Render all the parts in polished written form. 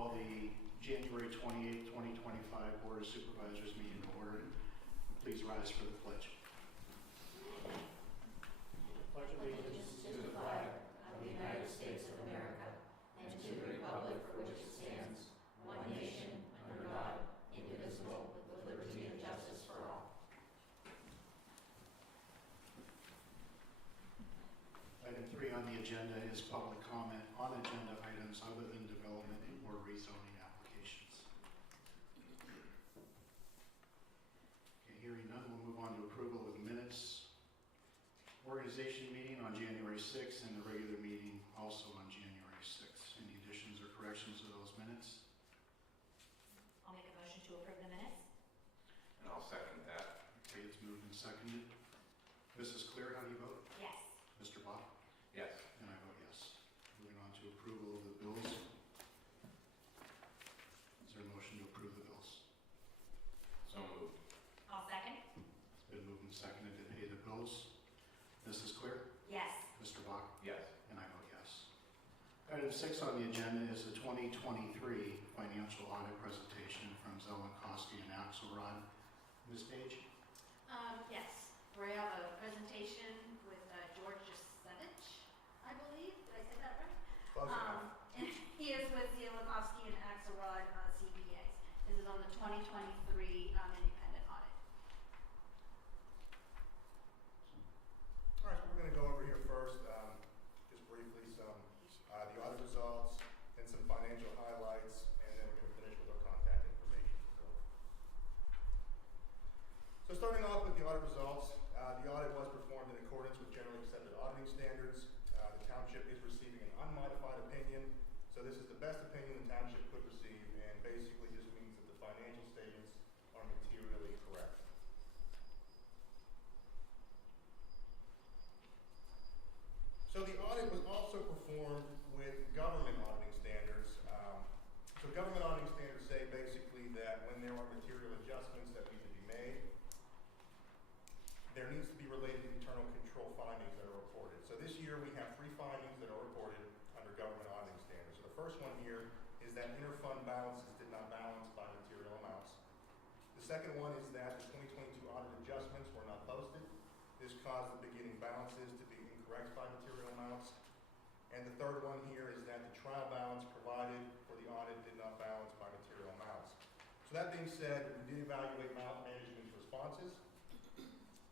call the January 28th, 2025 Board of Supervisors meeting to order. Please rise for the pledge. Pledge allegiance to the flag of the United States of America and to the republic for which it stands, one nation, under God, indivisible, with liberty and justice for all. Item 3 on the agenda is public comment on agenda items other than development or rezoning applications. Okay, hearing none, we'll move on to approval of the minutes. Organization meeting on January 6th and the regular meeting also on January 6th. Any additions or corrections to those minutes? I'll make a motion to approve the minutes. And I'll second that. Okay, it's moved and seconded. Mrs. Clear, how do you vote? Yes. Mr. Bach? Yes. And I vote yes. Moving on to approval of the bills. Is there a motion to approve the bills? So moved. I'll second. It's been moved and seconded to pay the bills. Mrs. Clear? Yes. Mr. Bach? Yes. And I vote yes. Item 6 on the agenda is the 2023 financial audit presentation from Zellenkowski and Axelrod. Ms. Page? Yes, we have a presentation with George Jasevich, I believe. Did I say that right? Close enough. And he is with Zellenkowski and Axelrod CPAs. This is on the 2023 independent audit. All right, so we're going to go over here first, just briefly, the audit results and some financial highlights, and then we're going to finish with our contact information. So starting off with the audit results, the audit was performed in accordance with generally accepted auditing standards. The township is receiving an unmodified opinion, so this is the best opinion the township could receive, and basically just means that the financial statements are materially correct. So the audit was also performed with government auditing standards. So government auditing standards say basically that when there are material adjustments that need to be made, there needs to be related internal control findings that are reported. So this year we have 3 findings that are reported under government auditing standards. So the first one here is that interfund balances did not balance by material amounts. The second one is that the 2022 audit adjustments were not posted. This caused the beginning balances to be incorrect by material amounts. And the third one here is that the trial balance provided for the audit did not balance by material amounts. So that being said, we did evaluate management's responses,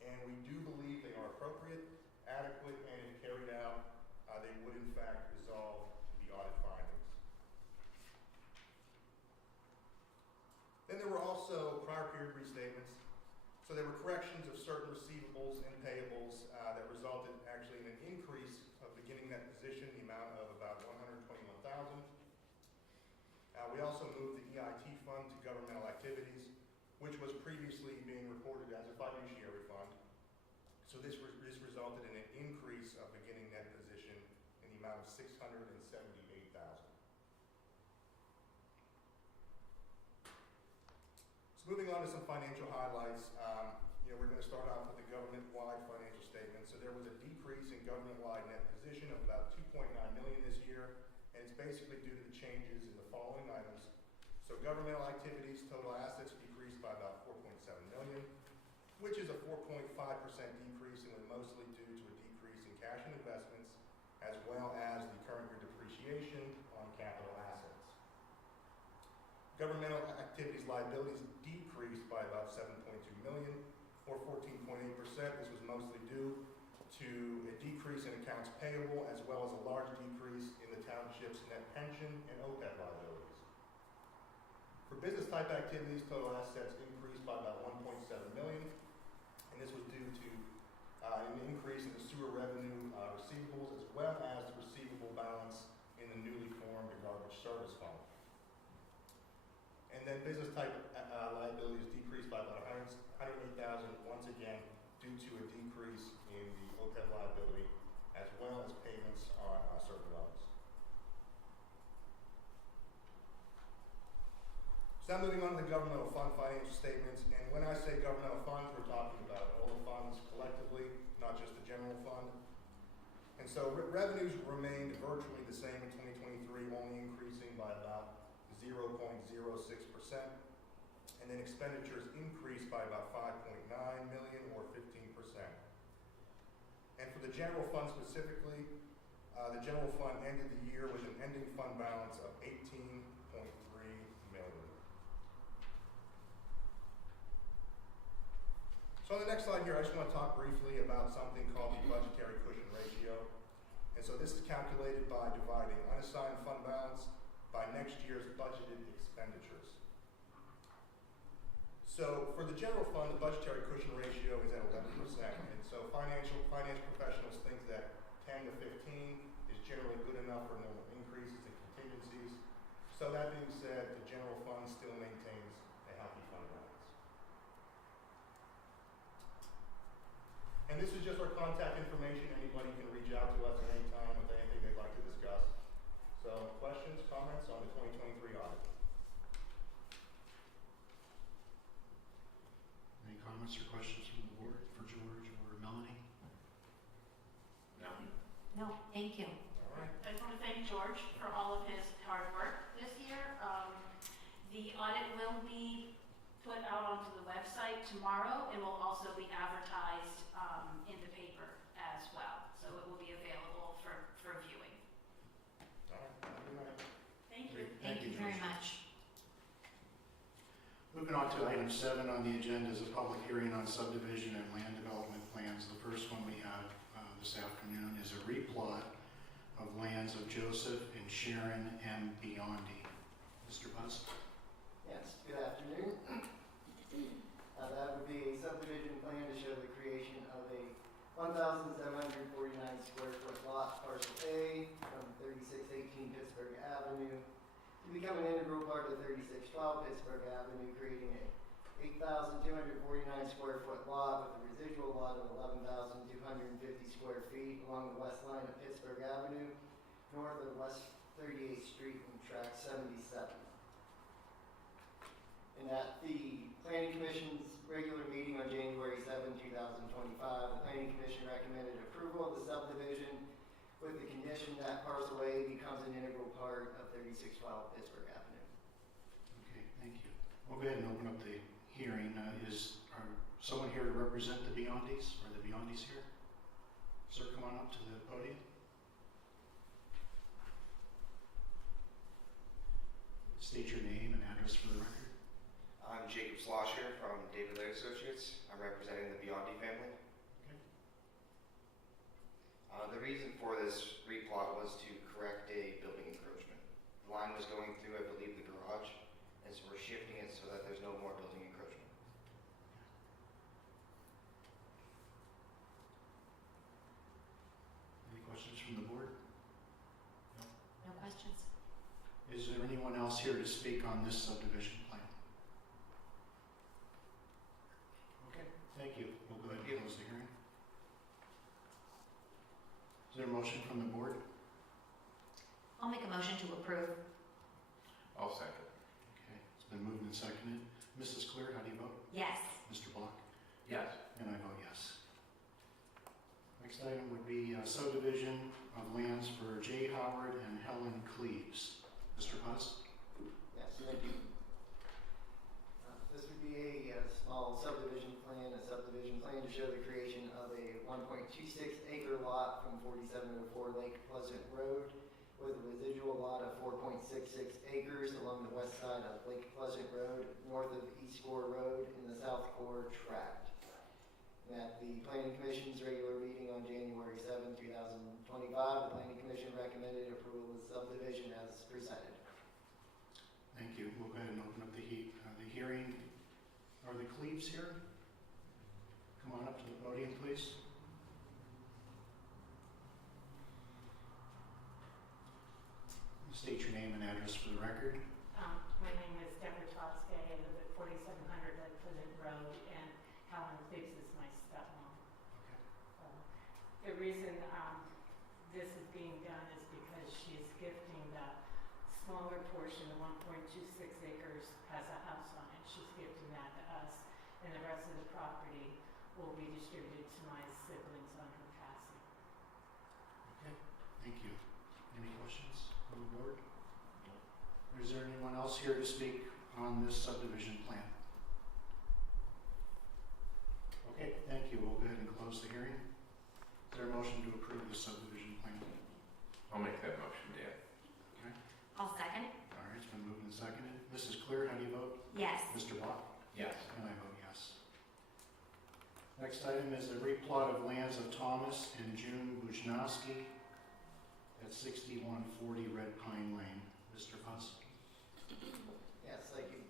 and we do believe they are appropriate, adequate, and if carried out, they would in fact resolve the audit findings. Then there were also prior period restatements. So there were corrections of certain receivables and payables that resulted actually in an increase of beginning net position, the amount of about $121,000. We also moved the EIT fund to governmental activities, which was previously being reported as a fiduciary fund. So this resulted in an increase of beginning net position in the amount of $678,000. So moving on to some financial highlights, we're going to start off with the government-wide financial statement. So there was a decrease in government-wide net position of about $2.9 million this year, and it's basically due to the changes in the following items. So governmental activities, total assets decreased by about $4.7 million, which is a 4.5% decrease and was mostly due to a decrease in cash and investments, as well as the current year depreciation on capital assets. Governmental activities liabilities decreased by about $7.2 million, or 14.8%. This was mostly due to a decrease in accounts payable, as well as a large decrease in the township's net pension and OPEB liabilities. For business type activities, total assets increased by about $1.7 million, and this was due to an increase in the sewer revenue receivables, as well as the receivable balance in the newly formed garbage service fund. And then business type liabilities decreased by about $108,000, once again due to a decrease in the OPEB liability, as well as payments on certain loans. So now moving on to the governmental fund financial statements, and when I say governmental funds, we're talking about all the funds collectively, not just the general fund. And so revenues remained virtually the same in 2023, only increasing by about $0.2 0.06%. And then expenditures increased by about 5.9 million or 15%. And for the general fund specifically, the general fund ended the year with an ending fund balance of 18.3 million. So on the next slide here, I just want to talk briefly about something called the budgetary cushion ratio. And so this is calculated by dividing unassigned fund balance by next year's budgeted expenditures. So for the general fund, the budgetary cushion ratio is at 11%. And so finance professionals think that 10 to 15 is generally good enough for normal increases and contingencies. So that being said, the general fund still maintains a healthy fund balance. And this is just our contact information. Anybody can reach out to us at any time with anything they'd like to discuss. So questions, comments on the 2023 audit? Any comments or questions from the board for George or Melanie? No. No, thank you. All right. I just want to thank George for all of his hard work this year. The audit will be put out onto the website tomorrow and will also be advertised in the paper as well. So it will be available for viewing. All right. Have a good night. Thank you. Thank you very George. much. Moving on to item 7 on the agenda is a public hearing on subdivision and land development plans. The first one we have this afternoon is a replot of lands of Joseph and Sharon M. Biondi. Mr. Buzz? Yes, good afternoon. That would be a subdivision plan to show the creation of a 1,749 square foot lot, parcel A, from 3618 Pittsburgh Avenue, to become an integral part of 3612 Pittsburgh Avenue, creating a 8,249 square foot lot with a residual lot of 11,250 square feet along the west line of Pittsburgh Avenue, north of West 38th Street and track 77. And at the Planning Commission's regular meeting on January 7, 2025, the Planning Commission recommended approval of the subdivision with the condition that parcel A becomes an integral part of 3612 Pittsburgh Avenue. Okay, thank you. We'll go ahead and open up the hearing. Is someone here to represent the Biondis? Are the Biondis here? Sir, come on up to the podium. State your name and address for the record. I'm Jacob Slosher from David Laird Associates. I'm representing the Biondi family. Okay. The reason for this replot was to correct a building encroachment. The line was going through, I believe, the garage, and so we're shifting it so that there's no more building encroachment. Any questions from the board? No questions? Is there anyone else here to speak on this subdivision plan? Okay, thank you. We'll go ahead and close the hearing. Is there a motion from the board? I'll make a motion to approve. I'll second. Okay, it's been moved and seconded. Mrs. Clear, how do you vote? Yes. Mr. Block? Yes. And I vote yes. Next item would be subdivision of lands for Jay Howard and Helen Cleaves. Mr. Paz? Yes, thank you. This would be a small subdivision plan to show the creation of a 1.26 acre lot from 4704 Lake Pleasant Road with a residual lot of 4.66 acres along the west side of Lake Pleasant Road, north of East Core Road in the South Core tract. And at the Planning Commission's regular meeting on January 7, 2025, the Planning Commission recommended approval of the subdivision as presented. Thank you. We'll go ahead and open up the hearing. Are the Cleaves here? Come on up to the podium, please. State your name and address for the record. My name is Deborah Toskay. I live at 4700 Lake Pleasant Road, and Helen Cleaves is my stepmom. The reason this is being done is because she is gifting the smaller portion, the 1.26 acres, has a house on it. She's gifting that to us, and the rest of the property will be distributed to my siblings on her passing. Okay, thank you. Any questions from the board? Is there anyone else here to speak on this subdivision plan? Okay, thank you. We'll go ahead and close the hearing. Is there a motion to approve the subdivision plan? I'll make that motion, Dan. Okay. I'll second. All right, it's been moved and seconded. Mrs. Clear, how do you vote? Yes. Mr. Bach? Yes. And I vote yes. Next item is the replot of lands of Thomas and June Bujnowski at 6140 Red Pine Lane. Mr. Fuss? Yes, thank you.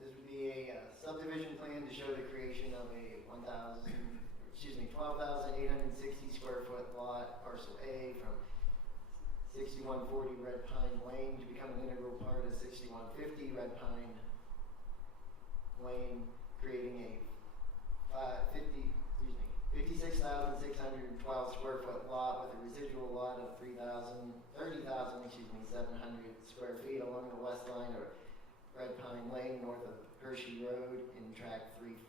This would be a subdivision plan to show the creation of a 12,860 square foot lot, parcel A, from 6140 Red Pine Lane to become an integral part of 6150 Red Pine Lane, creating a 56,612 square foot lot with a residual lot of 30,700 square feet along the west line of Red Pine Lane north of Hershey Road in tract 350.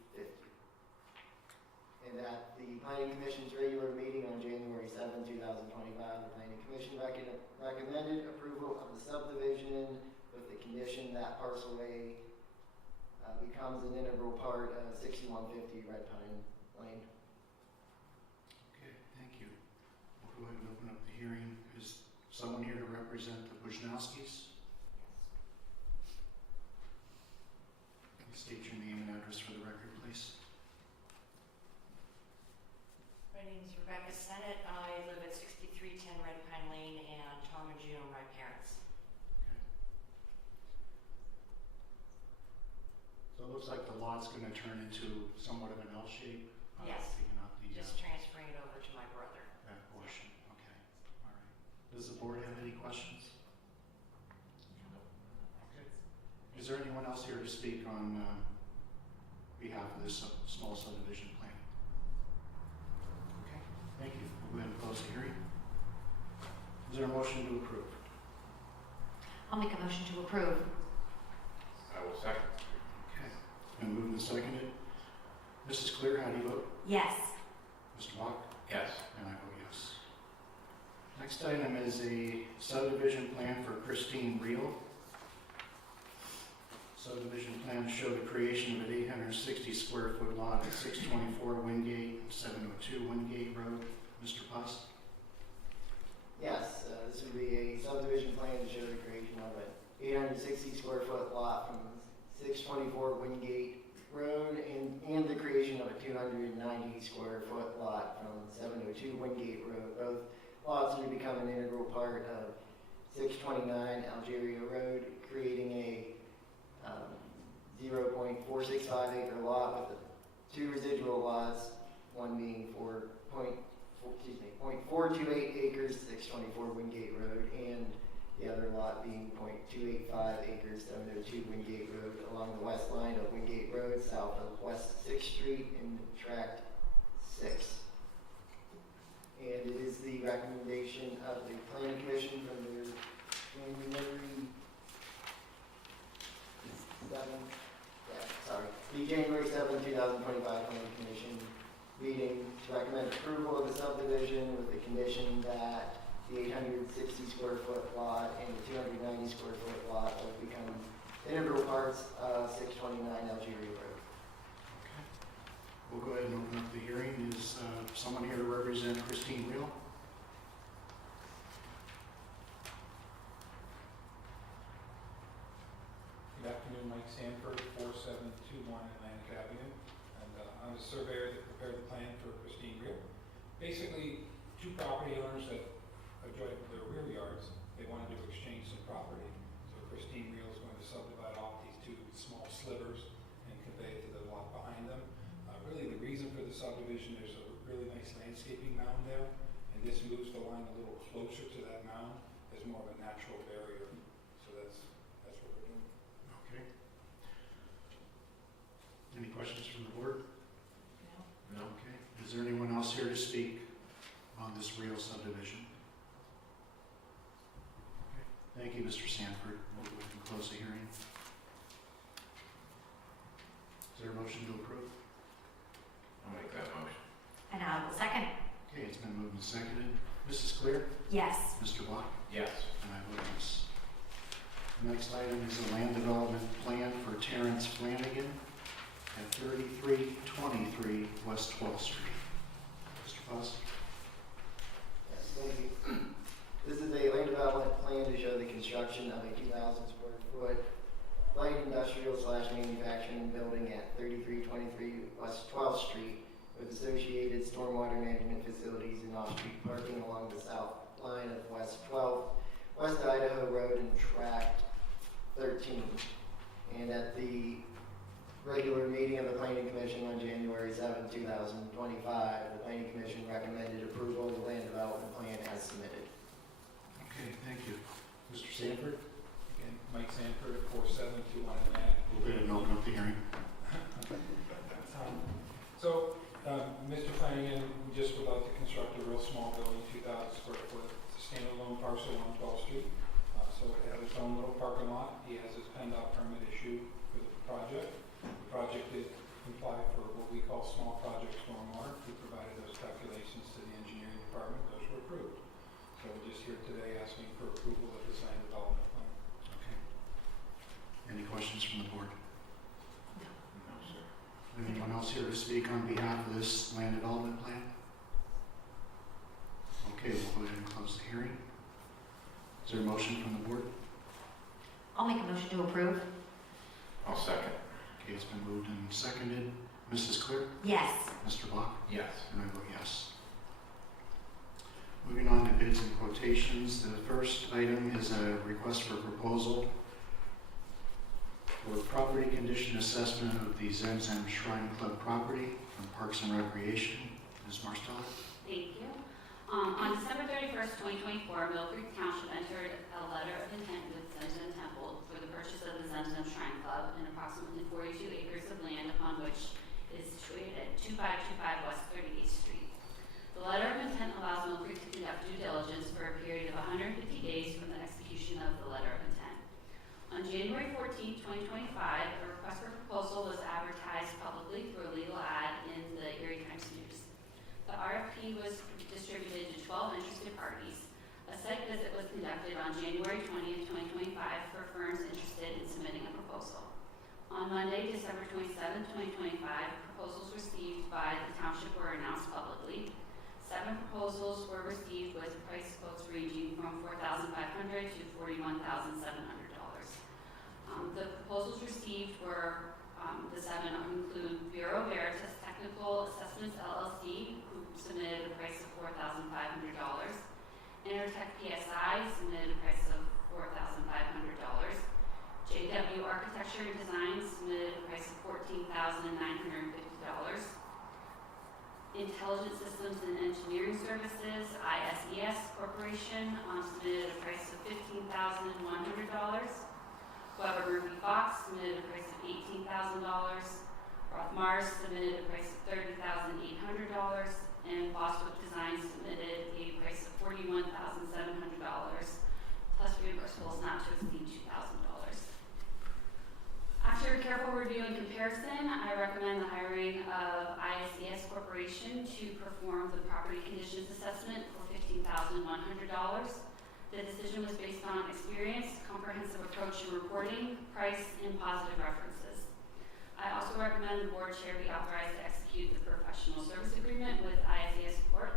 And at the Planning Commission's regular meeting on January 7, 2025, the Planning Commission recommended approval of the subdivision with the condition that parcel A becomes an integral part of 6150 Red Pine Lane. Okay, thank you. We'll go ahead and open up the hearing. Is someone here to represent the Bujnowskis? Please state your name and address for the record, please. My name is Rebecca Sennett. I live at 6310 Red Pine Lane, and Tom and June are my parents. So it looks like the lot's going to turn into somewhat of an L shape. Yes. Taking out the, Just transferring it over to my brother. that portion. Okay. All right. Does the board have any questions? Okay. Is there anyone else here to speak on behalf of this small subdivision plan? Okay. Thank you. We'll go ahead and close the hearing. Is there a motion to approve? I'll make a motion to approve. I will second. Okay. It's been moved and seconded. Mrs. Clear, how do you vote? Yes. Mr. Bach? Yes. And I vote yes. Next item is a subdivision plan for Christine Reel. Subdivision plan to show the creation of an 860 square foot lot at 624 Wingate, 702 Wingate Road. Mr. Puss? Yes, this would be a subdivision plan to show the creation of an 860 square foot lot from 624 Wingate Road and the creation of a 290 square foot lot from 702 Wingate Road. Both lots are to become an integral part of 629 Algeria Road, creating a 0.465 acre lot with two residual lots, one being 0.428 acres, 624 Wingate Road, and the other lot being 0.285 acres, 702 Wingate Road, along the west line of Wingate Road, south of West 6th Street in tract 6. And it is the recommendation of the Planning Commission from their January 7, 2025 Planning Commission meeting to recommend approval of the subdivision with the condition that the 860 square foot lot and the 290 square foot lot will become integral parts of 629 Algeria Road. Okay. We'll go ahead and open up the hearing. Is someone here to represent Christine Reel? Good afternoon, Mike Sanford, 4721 Atlantic Avenue, and I'm the surveyor that prepared the plan for Christine Reel. Basically, two property owners that adjoin their rear yards, they wanted to exchange some property. So Christine Reel is going to subdivide off these two small slivers and convey it to the lot behind them. Really, the reason for the subdivision, there's a really nice landscaping mound there, and this moves the line a little closer to that mound as more of a natural barrier. So that's what we're doing. Okay. Any questions from the board? No. Okay. Is there anyone else here to speak on this Reel subdivision? Okay. Thank you, Mr. Sanford. We'll go ahead and close the hearing. Is there a motion to approve? I'll make that motion. And I will second. Okay, it's been moved and seconded. Mrs. Clear? Yes. Mr. Bach? Yes. And I vote yes. Next item is a land development plan for Terrence Flanagan at 3323 West 12th Street. Mr. Foss? Yes, thank you. This is a land development plan to show the construction of a 2,000 square foot light industrial / manufacturing building at 3323 West 12th Street with associated stormwater management facilities and off-street parking along the south line of West 12th, West Idaho Road and Tract 13. And at the regular meeting of the Planning Commission on January 7, 2025, the Planning Commission recommended approval of the land development plan as submitted. Okay, thank you. Mr. Sanford? Again, Mike Sanford, 4721 Atlantic. We'll go ahead and open up the hearing. Mr. Flanagan just would like to construct a real small building, 2,000 square foot, standalone parcel on 12th Street. So it has its own little parking lot. He has his PennDOT permit issued for the project. The project did comply for what we call small project stormwater. We provided those calculations to the engineering department. Those were approved. So we're just here today asking for approval of this land development plan. Okay. Any questions from the board? No, sir. Anyone else here to speak on behalf of this land development plan? Okay, we'll go ahead and close the hearing. Is there a motion from the board? I'll make a motion to approve. I'll second. Okay, it's been moved and seconded. Mrs. Clear? Yes. Mr. Block? Yes. And I vote yes. Moving on to bids and quotations. The first item is a request for proposal for property condition assessment of the Zemzem Shrine Club property from Parks and Recreation. Ms. Marsteller? Thank you. On December 31st, 2024, Mill Creek Township entered a letter of intent with Zemzem Temple for the purchase of the Zemzem Shrine Club and approximately 42 acres of land upon which is situated at 2525 West 38th Street. The letter of intent allows Mill Creek to conduct due diligence for a period of 150 days from the execution of the letter of intent. On January 14, 2025, a request for proposal was advertised publicly through a legal ad in the Erie Times News. The RFP was distributed to 12 interested parties. A site visit was conducted on January 20th, 2025 for firms interested in submitting a proposal. On Monday, December 27, 2025, proposals received by the township were announced publicly. 7 proposals were received with price quotes ranging from $4,500 to $41,700. The proposals received were, the 7 include Bureau Veritas Technical Assessments LLC, who submitted a price of $4,500. Intertech PSI submitted a price of $4,500. JW Architecture and Design submitted a price of $14,950. Intelligent Systems and Engineering Services, ISES Corporation, submitted a price of $15,100. Weber Murphy Fox submitted a price of $18,000. Roth Mars submitted a price of $30,800. And Boswick Design submitted a price of $41,700, plus reimbursables not to exceed $2,000. After a careful review and comparison, I recommend the hiring of ISES Corporation to perform the property conditions assessment for $15,100. The decision was based on experience, comprehensive approach to reporting, price, and positive references. I also recommend the board chair be authorized to execute the professional service agreement with ISES Corp.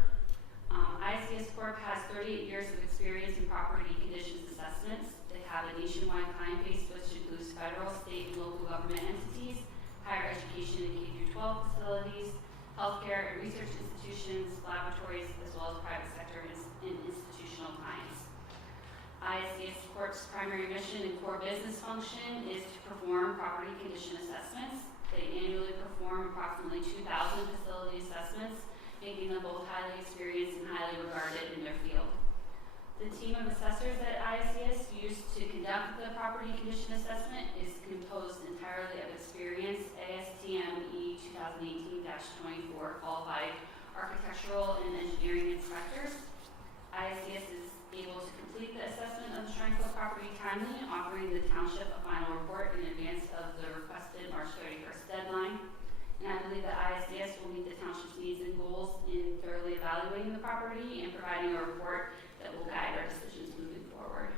ISES Corp has 38 years of experience in property conditions assessments. They have a nationwide client base which includes federal, state, and local government entities, higher education and K-12 facilities, healthcare and research institutions, laboratories, as well as private sector and institutional clients. ISES Corp's primary mission and core business function is to perform property condition assessments. They annually perform approximately 2,000 facility assessments, making them both highly experienced and highly regarded in their field. The team of assessors at ISES used to conduct the property condition assessment is composed entirely of experienced ASTME 2018-24 qualified architectural and engineering inspectors. ISES is able to complete the assessment of the Shrine Club property timely, offering the township a final report in advance of the requested March 31st deadline. And I believe that ISES will meet the township's needs and goals in thoroughly evaluating the property and providing a report that will guide our decisions moving forward.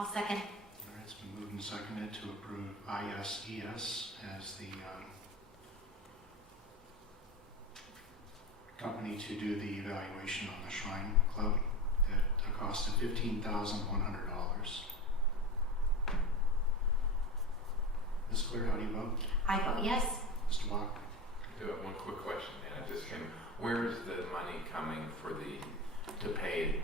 I'll second. All right, it's been moved and seconded to approve ISES as the company to do the evaluation on the Shrine Club at a cost of $15,100. Ms. Claire, how do you vote? I vote yes. Mr. Bach? I do have one quick question, and it just came, where is the money coming for to pay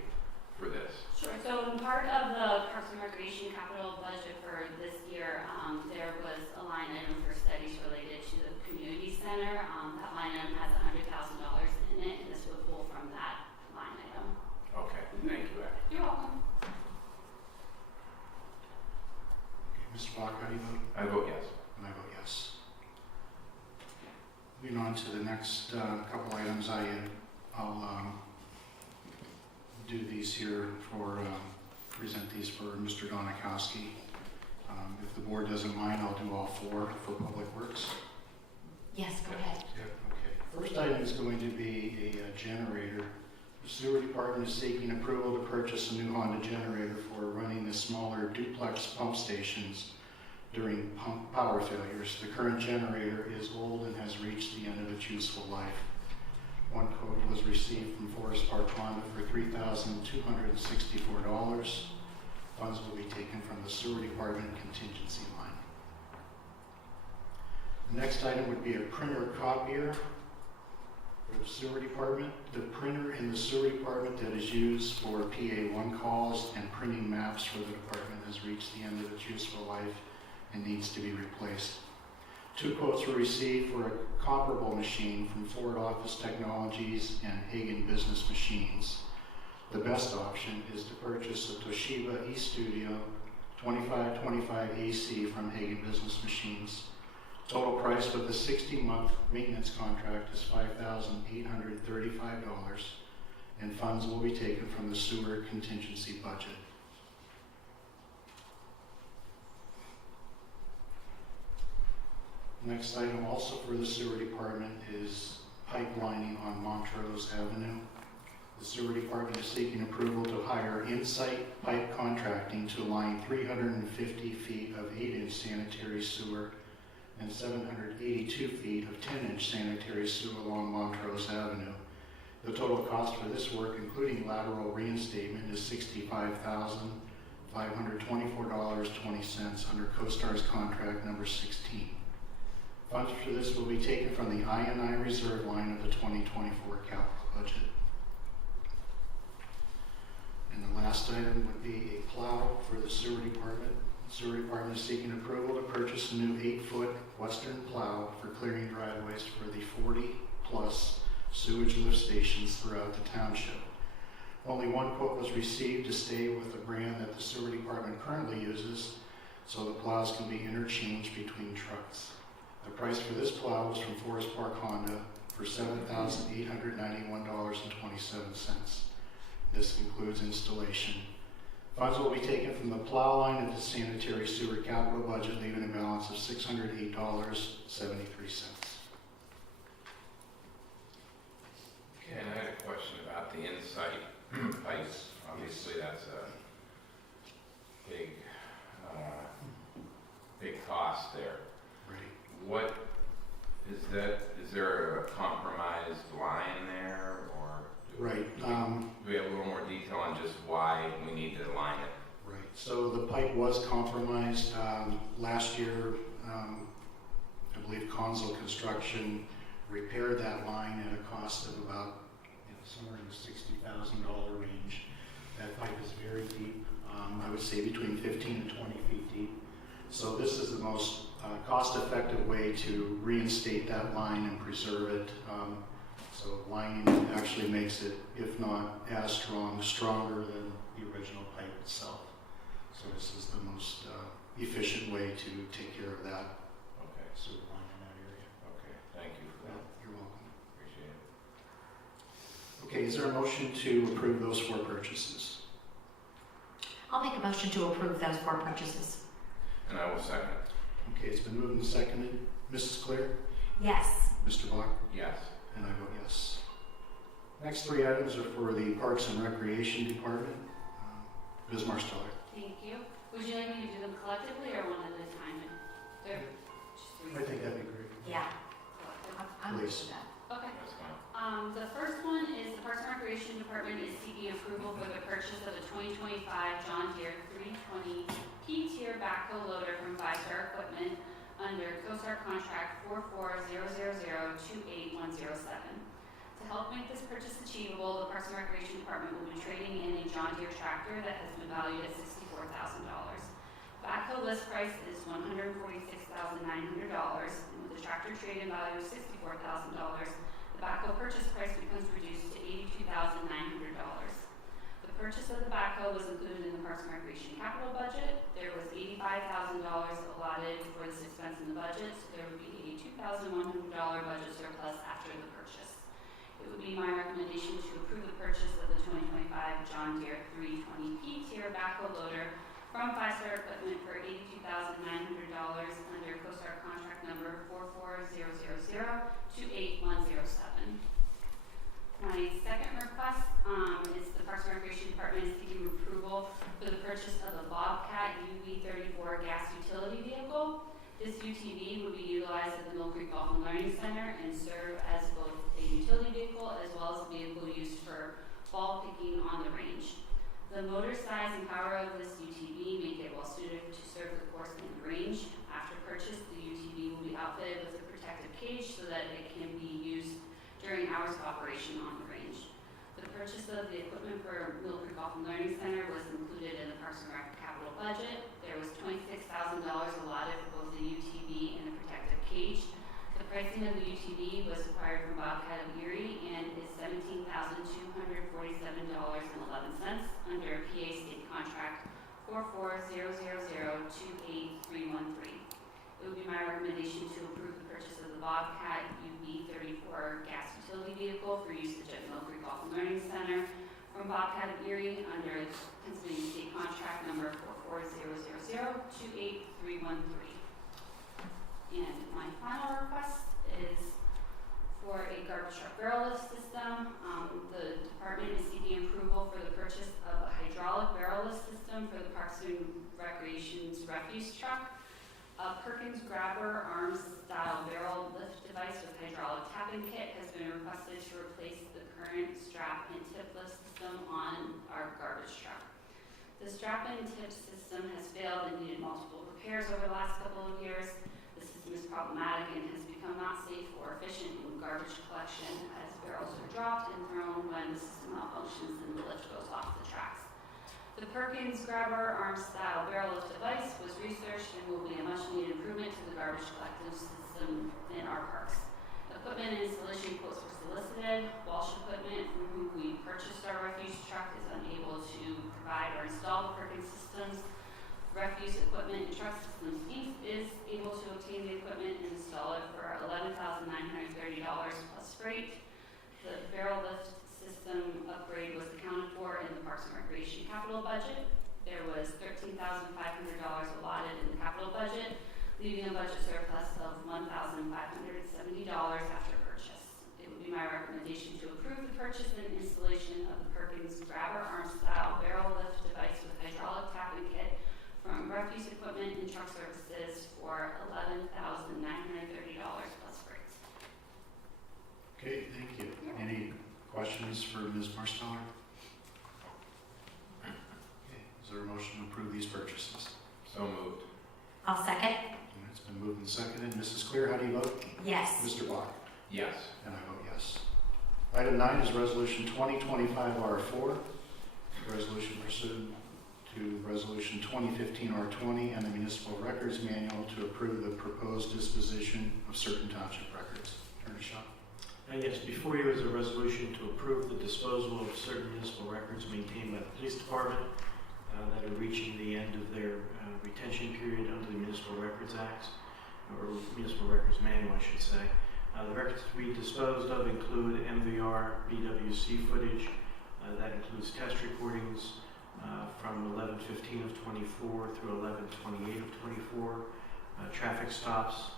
for this? Sure, so part of the Parks and Recreation capital budget for this year, there was a line item for studies related to the community center. That line item has $100,000 in it, and this would pull from that line item. Okay, thank you. You're welcome. Okay, Mr. Bach, how do you vote? I vote yes. And I vote yes. Moving on to the next couple items, I'll do these here for, present these for Mr. Donikowski. If the board doesn't mind, I'll do all four for Public Works. Yes, go ahead. Okay. First item is going to be a generator. The sewer department is seeking approval to purchase a new Honda generator for running the smaller duplex pump stations during power failures. The current generator is old and has reached the end of its useful life. One quote was received from Forest Park Honda for $3,264. Funds will be taken from the sewer department contingency line. The next item would be a printer copier for the sewer department. The printer in the sewer department that is used for PA1 calls and printing maps for the department has reached the end of its useful life and needs to be replaced. Two quotes were received for a comparable machine from Ford Office Technologies and Hagen Business Machines. The best option is to purchase a Toshiba eStudio 2525 AC from Hagen Business Machines. Total price of the 60-month maintenance contract is $5,835, and funds will be taken from the sewer contingency budget. Next item also for the sewer department is pipelining on Montrose Avenue. The sewer department is seeking approval to hire Insight Pipe Contracting to line 350 feet of 8-inch sanitary sewer and 782 feet of 10-inch sanitary sewer along Montrose Avenue. The total cost for this work, including lateral reinstatement, is $65,524.20 under CoStar's contract number 16. Funds for this will be taken from the I&I reserve line of the 2024 capital budget. And the last item would be a plow for the sewer department. The sewer department is seeking approval to purchase a new 8-foot Western plow for clearing driveways for the 40-plus sewage lift stations throughout the township. Only one quote was received to stay with the brand that the sewer department currently uses, so the plows can be interchanged between trucks. The price for this plow was from Forest Park Honda for $7,891.27. This includes installation. Funds will be taken from the plow line of the sanitary sewer capital budget, leaving a balance of $608.73. Okay, and I had a question about the Insight pipes. Obviously, that's a big cost there. Right. What is that? Is there a compromised line there, or Right. do we have a little more detail on just why we need to line it? Right. So the pipe was compromised last year. I believe Consul Construction repaired that line at a cost of about somewhere in the $60,000 range. That pipe is very deep. I would say between 15 and 20 feet deep. So this is the most cost-effective way to reinstate that line and preserve it. So lining it actually makes it, if not as strong, stronger than the original pipe itself. So this is the most efficient way to take care of that Okay. sewer line in that area. Okay. Thank you for that. You're welcome. Appreciate it. Okay, is there a motion to approve those 4 purchases? I'll make a motion to approve those 4 purchases. And I will second it. Okay, it's been moved and seconded. Mrs. Clear? Yes. Mr. Bach? Yes. And I vote yes. Next 3 items are for the Parks and Recreation Department. Ms. Marsteller. Thank you. Would you like me to do them collectively or one at a time? They're just three. I think that'd be great. Yeah, Collective. I'm good Please. with that. Okay. That's fine. The first one is the Parks and Recreation Department is seeking approval for the purchase of a 2025 John Deere 320 P-tier backhoe loader from Five Star Equipment under COSAR contract 44000281107. To help make this purchase achievable, the Parks and Recreation Department will be trading in a John Deere tractor that has been valued at $64,000. Backhoe list price is $146,900, and with the tractor trade-in value of $64,000, the backhoe purchase price becomes reduced to $82,900. The purchase of the backhoe was included in the Parks and Recreation capital budget. There was $85,000 allotted for this expense in the budget, so there would be a $2,100 budget surplus after the purchase. It would be my recommendation to approve the purchase of the 2025 John Deere 320 P-tier backhoe loader from Five Star Equipment for $82,900 under COSAR contract number 44000281107. My second request is the Parks and Recreation Department is seeking approval for the purchase of a Bobcat UV34 gas utility vehicle. This UTV would be utilized at the Mill Creek Golf and Learning Center and serve as both a utility vehicle as well as a vehicle used for ball picking on the range. The motor size and power of this UTV make it well suited to serve the course and range. After purchase, the UTV will be outfitted with a protective cage so that it can be used during hours of operation on the range. The purchase of the equipment for Mill Creek Golf and Learning Center was included in the Parks and Rec capital budget. There was $26,000 allotted for both the UTV and the protective cage. The pricing of the UTV was acquired from Bobcat of Erie and is $17,247.11 under PA State Contract 440002813. It would be my recommendation to approve the purchase of the Bobcat UV34 gas utility vehicle for usage at Mill Creek Golf and Learning Center from Bobcat of Erie under Pennsylvania State Contract number 440002813. And my final request is for a garbage truck barrel lift system. The department is seeking approval for the purchase of a hydraulic barrel lift system for the Parks and Recreation's refuse truck. A Perkins Grabber arms style barrel lift device with hydraulic tapping kit has been requested to replace the current strap and tip lift system on our garbage truck. The strap and tip system has failed and needed multiple repairs over the last couple of years. The system is problematic and has become not safe or efficient in garbage collection as barrels are dropped and thrown when the system malfunctions and the lift goes off the tracks. The Perkins Grabber arm style barrel lift device was researched and will be a much needed improvement to the garbage collective system in our parks. Equipment and installation quotes were solicited. Walsh Equipment, from whom we purchased our refuse truck, is unable to provide or install the Perkins systems. Refuse Equipment and Truck Systems Inc. is able to obtain the equipment and install it for $11,930 plus freight. The barrel lift system upgrade was accounted for in the Parks and Recreation capital budget. There was $13,500 allotted in the capital budget, leaving a budget surplus of $1,570 after purchase. It would be my recommendation to approve the purchase and installation of the Perkins Grabber arm style barrel lift device with hydraulic tapping kit from Refuse Equipment and Truck Services for $11,930 plus freight. Okay, thank you. Any questions for Ms. Marsteller? Okay, is there a motion to approve these purchases? So moved. I'll second. And it's been moved and seconded. Mrs. Clear, how do you vote? Yes. Mr. Bach? Yes. And I vote yes. Item 9 is Resolution 2025-R4, resolution pursuant to Resolution 2015-R20 and the Municipal Records Manual to approve the proposed disposition of certain township records. Attorney Shaw. Yes, before you is a resolution to approve the disposal of certain municipal records maintained by the police department that are reaching the end of their retention period under the Municipal Records Act, or Municipal Records Manual, I should say. The records to be disposed of include MVR, BWC footage, that includes test recordings from 11/15 of 24 through 11/28 of 24, traffic stops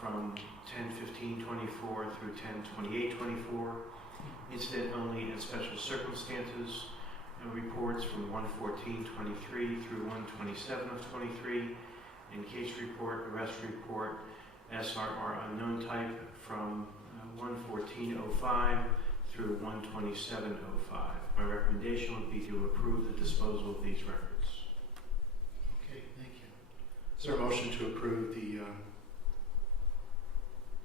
from 10/15/24 through 10/28/24, incident only and special circumstances reports from 1/14/23 through 1/27/23, and case report, arrest report, SRR unknown type from 1/14/05 through 1/27/05. My recommendation would be to approve the disposal of these records. Okay, thank you. Is there a motion to approve the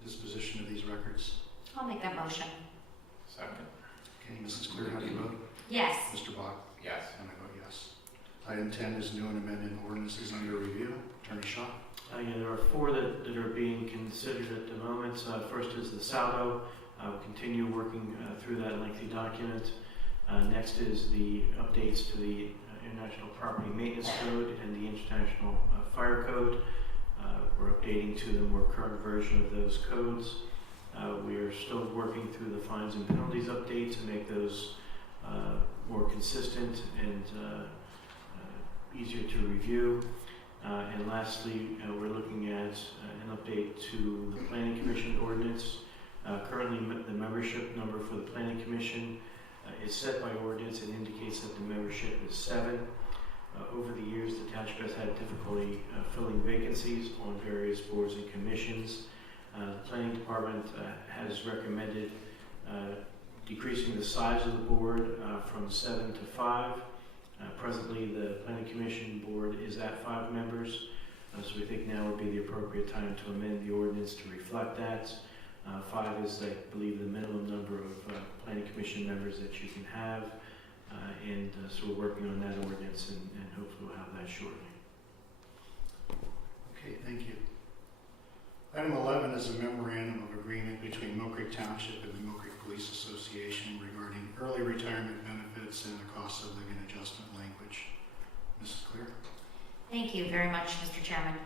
disposition of these records? I'll make that motion. Second. Okay, Mrs. Clear, how do you vote? Yes. Mr. Bach? Yes. And I vote yes. Item 10 is new and amended ordinances under review. Attorney Shaw? Yeah, there are 4 that are being considered at the moment. First is the SALDO. We'll continue working through that lengthy document. Next is the updates to the International Property Maintenance Code and the International Fire Code. We're updating to the more current version of those codes. We are still working through the fines and penalties update to make those more consistent and easier to review. And lastly, we're looking at an update to the Planning Commission ordinance. Currently, the membership number for the Planning Commission is set by ordinance and indicates that the membership is 7. Over the years, the township has had difficulty filling vacancies on various boards and commissions. The Planning Department has recommended decreasing the size of the board from 7 to 5. Presently, the Planning Commission board is at 5 members, so we think now would be the appropriate time to amend the ordinance to reflect that. 5 is, I believe, the minimum number of Planning Commission members that you can have, and so we're working on that ordinance, and hopefully we'll have that shortly. Okay, thank you. Item 11 is a memorandum of agreement between Mill Creek Township and the Mill Creek Police Association regarding early retirement benefits and the cost of living adjustment language. Mrs. Clear? Thank you very much, Mr. Chairman.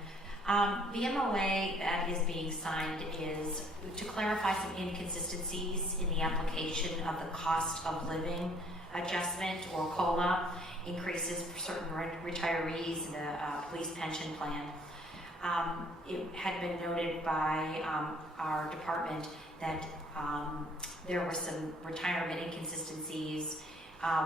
The MOA that is being signed is to clarify some inconsistencies in the application of the cost of living adjustment, or COLA, increases for certain retirees in the police pension plan. It had been noted by our department that there were some retirement inconsistencies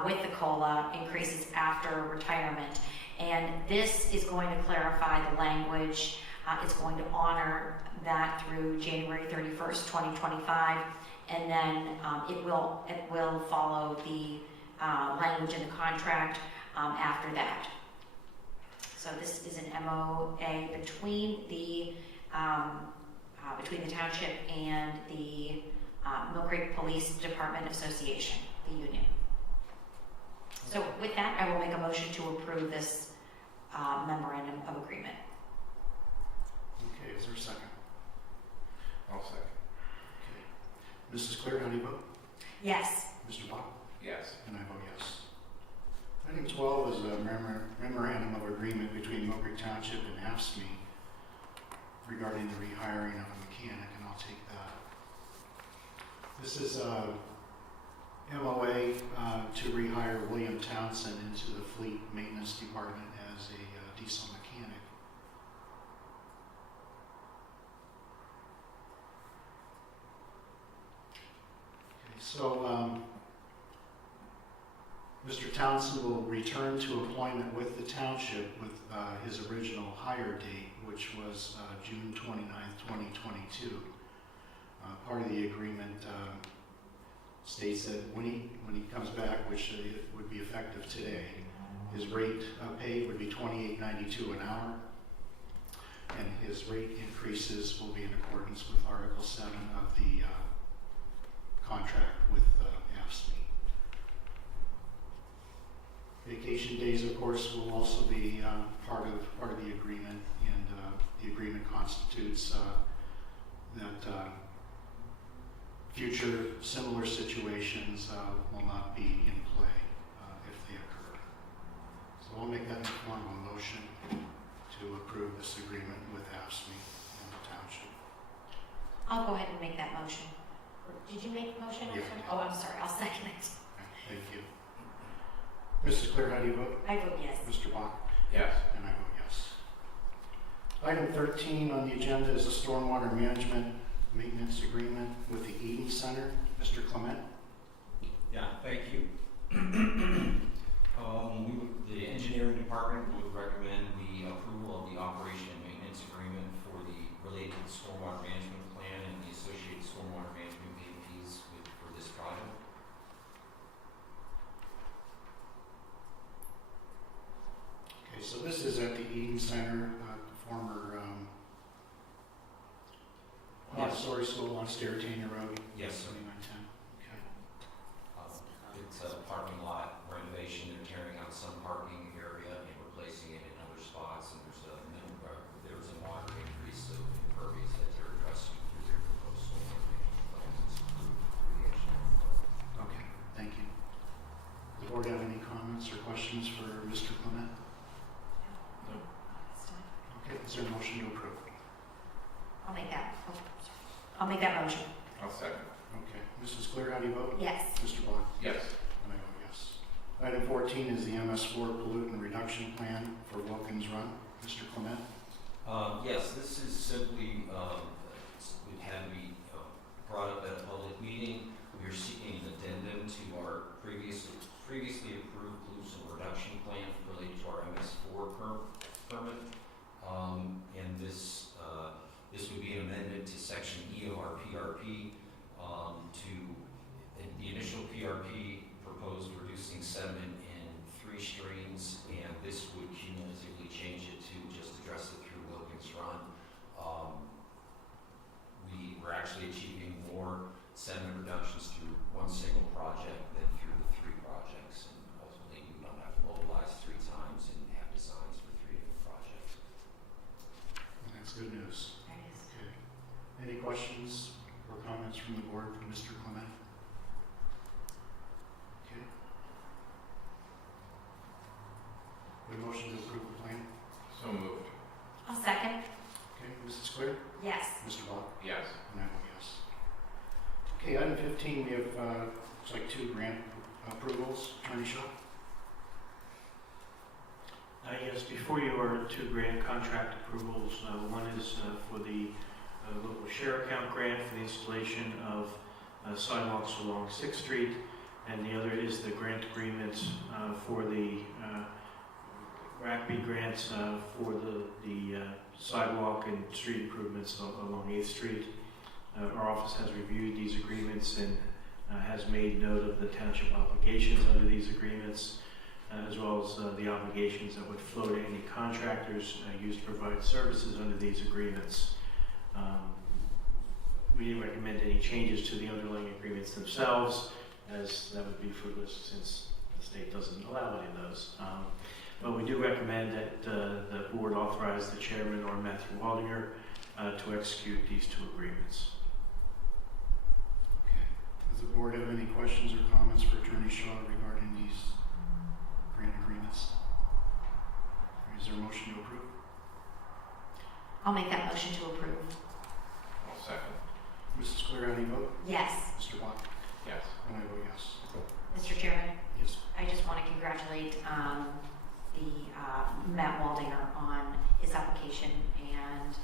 with the COLA increases after retirement. And this is going to clarify the language. It's going to honor that through January 31st, 2025. And then it will follow the language in the contract after that. So this is an MOA between the township and the Mill Creek Police Department Association, the union. So with that, I will make a motion to approve this memorandum of agreement. Okay, is there a second? I'll second. Okay. Mrs. Clear, how do you vote? Yes. Mr. Bach? Yes. And I vote yes. Item 12 is a memorandum of agreement between Mill Creek Township and AFSCME regarding the rehiring of a mechanic, and I'll take that. This is a MOA to rehire William Townsend into the Fleet Maintenance Department as a diesel mechanic. Okay, so Mr. Townsend will return to employment with the township with his original hire date, which was June 29th, 2022. Part of the agreement states that when he comes back, which it would be effective today, his rate paid would be $28.92 an hour, and his rate increases will be in accordance with Article 7 of the contract with AFSCME. Vacation days, of course, will also be part of the agreement, and the agreement constitutes that future similar situations will not be in play if they occur. So I'll make that in the form of a motion to approve this agreement with AFSCME and the township. I'll go ahead and make that motion. Did you make the motion? Yeah. Oh, I'm sorry. I'll second it. Okay, thank you. Mrs. Clear, how do you vote? I vote yes. Mr. Bach? Yes. And I vote yes. Item 13 on the agenda is a stormwater management maintenance agreement with the Eden Center. Mr. Clement? Yeah, thank you. engineering department would recommend the approval of the operation and maintenance agreement for the related stormwater management plan and the associated stormwater management fees for this project. Okay, so this is at the Eden Center, the former Montessori School on Sterretania Road. Yes, sir. 2910. Okay. It's a parking lot renovation. They're tearing out some parking area and replacing it in other spots, and there's a moderate increase of impervious that they're addressing through their proposed stormwater management plans. It's approved through the engineering firm. Okay, thank you. Does the board have any comments or questions for Mr. Clement? No. Okay, is there a motion to approve? I'll make that motion. I'll second. Okay, Mrs. Clear, how do you vote? Yes. Mr. Block? Yes. And I vote yes. Item 14 is the MS4 pollutant reduction plan for Wilkins Run. Mr. Clement? Yes, this is simply, it had to be brought up at a public meeting. We are seeking an addendum to our previously approved pollution reduction plan related to our MS4 permit. And this would be an amendment to section E of our PRP in the initial PRP proposed reducing sediment in 3 streams, and this would cumulatively change it to just address it through Wilkins Run. We're actually achieving more sediment reductions through one single project than through the 3 projects, and ultimately we don't have to mobilize 3 times and have designs for 3 different projects. And that's good news. That is. Okay. Any questions or comments from the board for Mr. Clement? Okay. The motion to approve the plan? So moved. I'll second. Okay, Mrs. Clear? Yes. Mr. Block? Yes. And I vote yes. Okay, item 15, we have, looks like 2 grant approvals. Attorney Shaw? Yes, before you are 2 grant contract approvals. One is for the local share account grant for the installation of sidewalks along 6th Street, and the other is the grant agreements for the RACB grants for the sidewalk and street improvements along 8th Street. Our office has reviewed these agreements and has made note of the township obligations under these agreements, as well as the obligations that would flow to any contractors used to provide services under these agreements. We didn't recommend any changes to the underlying agreements themselves, as that would be fruitless since the state doesn't allow any of those. But we do recommend that the board authorize the chairman or Matthew Waldinger to execute these 2 agreements. Okay. Does the board have any questions or comments for Attorney Shaw regarding these grant agreements? Is there a motion to approve? I'll make that motion to approve. I'll second. Mrs. Clear, how do you vote? Yes. Mr. Block? Yes. And I vote yes. Mr. Chairman, Yes. I just want to congratulate Matt Waldinger on his application and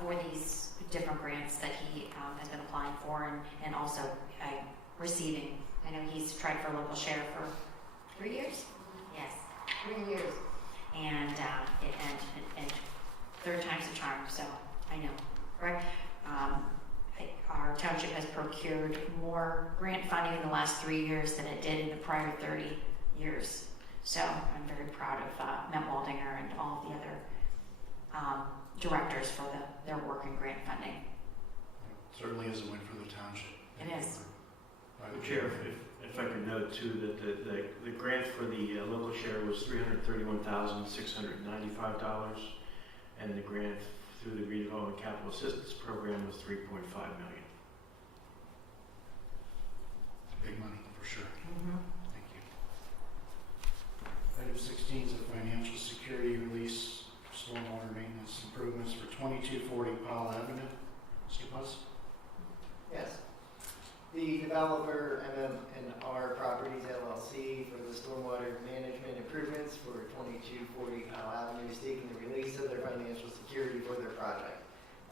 for these different grants that he has been applying for and also receiving. I know he's tried for local share for 3 years? Yes, 3 years. And third time's a charm, so I know, right? Our township has procured more grant funding in the last 3 years than it did in the prior 30 years. So I'm very proud of Matt Waldinger and all of the other directors for their work in grant funding. It certainly is a win for the township. It is. Chair, if I could note too that the grant for the local share was $331,695, and the grant through the redevelopment capital assistance program was $3.5 million. Big money, for sure. Mm-hmm. Thank you. Item 16 is a financial security release, stormwater maintenance improvements for 2240 Powell Avenue. Mr. Puss? Yes. The developer, MM&R Properties LLC, for the stormwater management improvements for 2240 Powell Avenue, is seeking the release of their financial security for their project.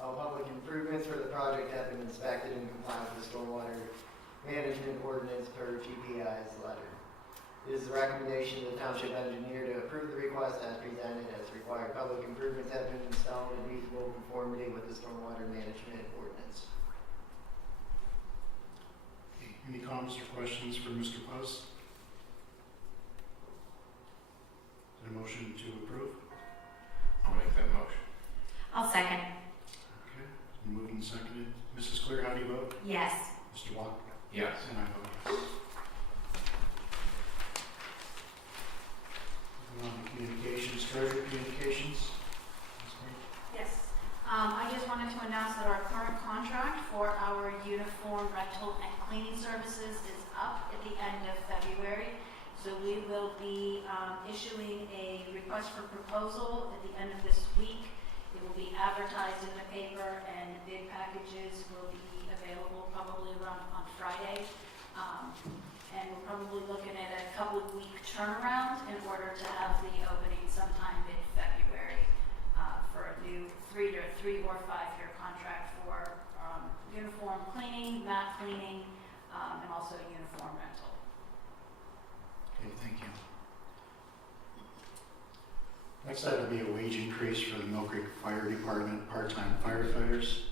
All public improvements for the project have been inspected and compliant with the stormwater management ordinance per GPI's letter. It is the recommendation of the township engineer to approve the request as presented as required public improvements have been installed in reasonable conformity with the stormwater management ordinance. Okay, any comments or questions for Mr. Puss? Is there a motion to approve? I'll make that motion. I'll second. Okay, it's been moved and seconded. Mrs. Clear, how do you vote? Yes. Mr. Walker? Yes. And I vote yes. Moving on to communications, treasury communications. Ms. Clear? Yes. I just wanted to announce that our current contract for our uniform rental and cleaning services is up at the end of February. So we will be issuing a request for proposal at the end of this week. It will be advertised in the paper, and bid packages will be available probably around on Friday. And we're probably looking at a couple of week turnaround in order to have the opening sometime mid-February for a new 3 or 5 year contract for uniform cleaning, mat cleaning, and also uniform rental. Okay, thank you. Next item will be a wage increase for the Mill Creek Fire Department part-time firefighters.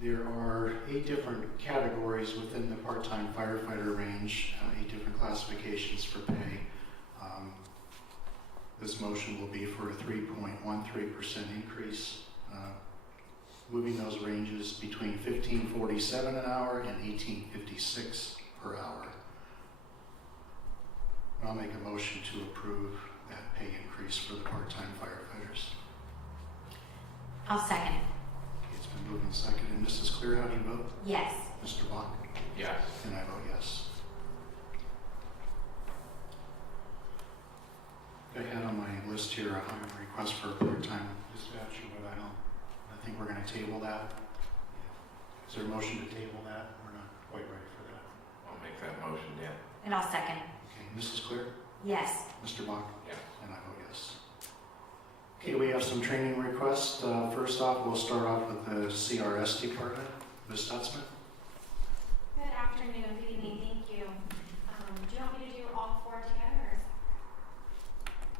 There are 8 different categories within the part-time firefighter range, 8 different classifications for pay. This motion will be for a 3.13% increase, moving those ranges between $15.47 an hour and $18.56 per hour. I'll make a motion to approve that pay increase for the part-time firefighters. I'll second. It's been moved and seconded. Mrs. Clear, how do you vote? Yes. Mr. Bach? Yes. And I vote yes. I had on my list here a request for a part-time dispatcher, but I think we're going to table that. Is there a motion to table that? We're not quite ready for that. I'll make that motion, Dan. And I'll second. Okay, Mrs. Clear? Yes. Mr. Bach? Yes. And I vote yes. Okay, we have some training requests. First off, we'll start off with the CRS department. Ms. Stutzman? Good afternoon, good evening, thank you. Do you want me to do all 4 together, or?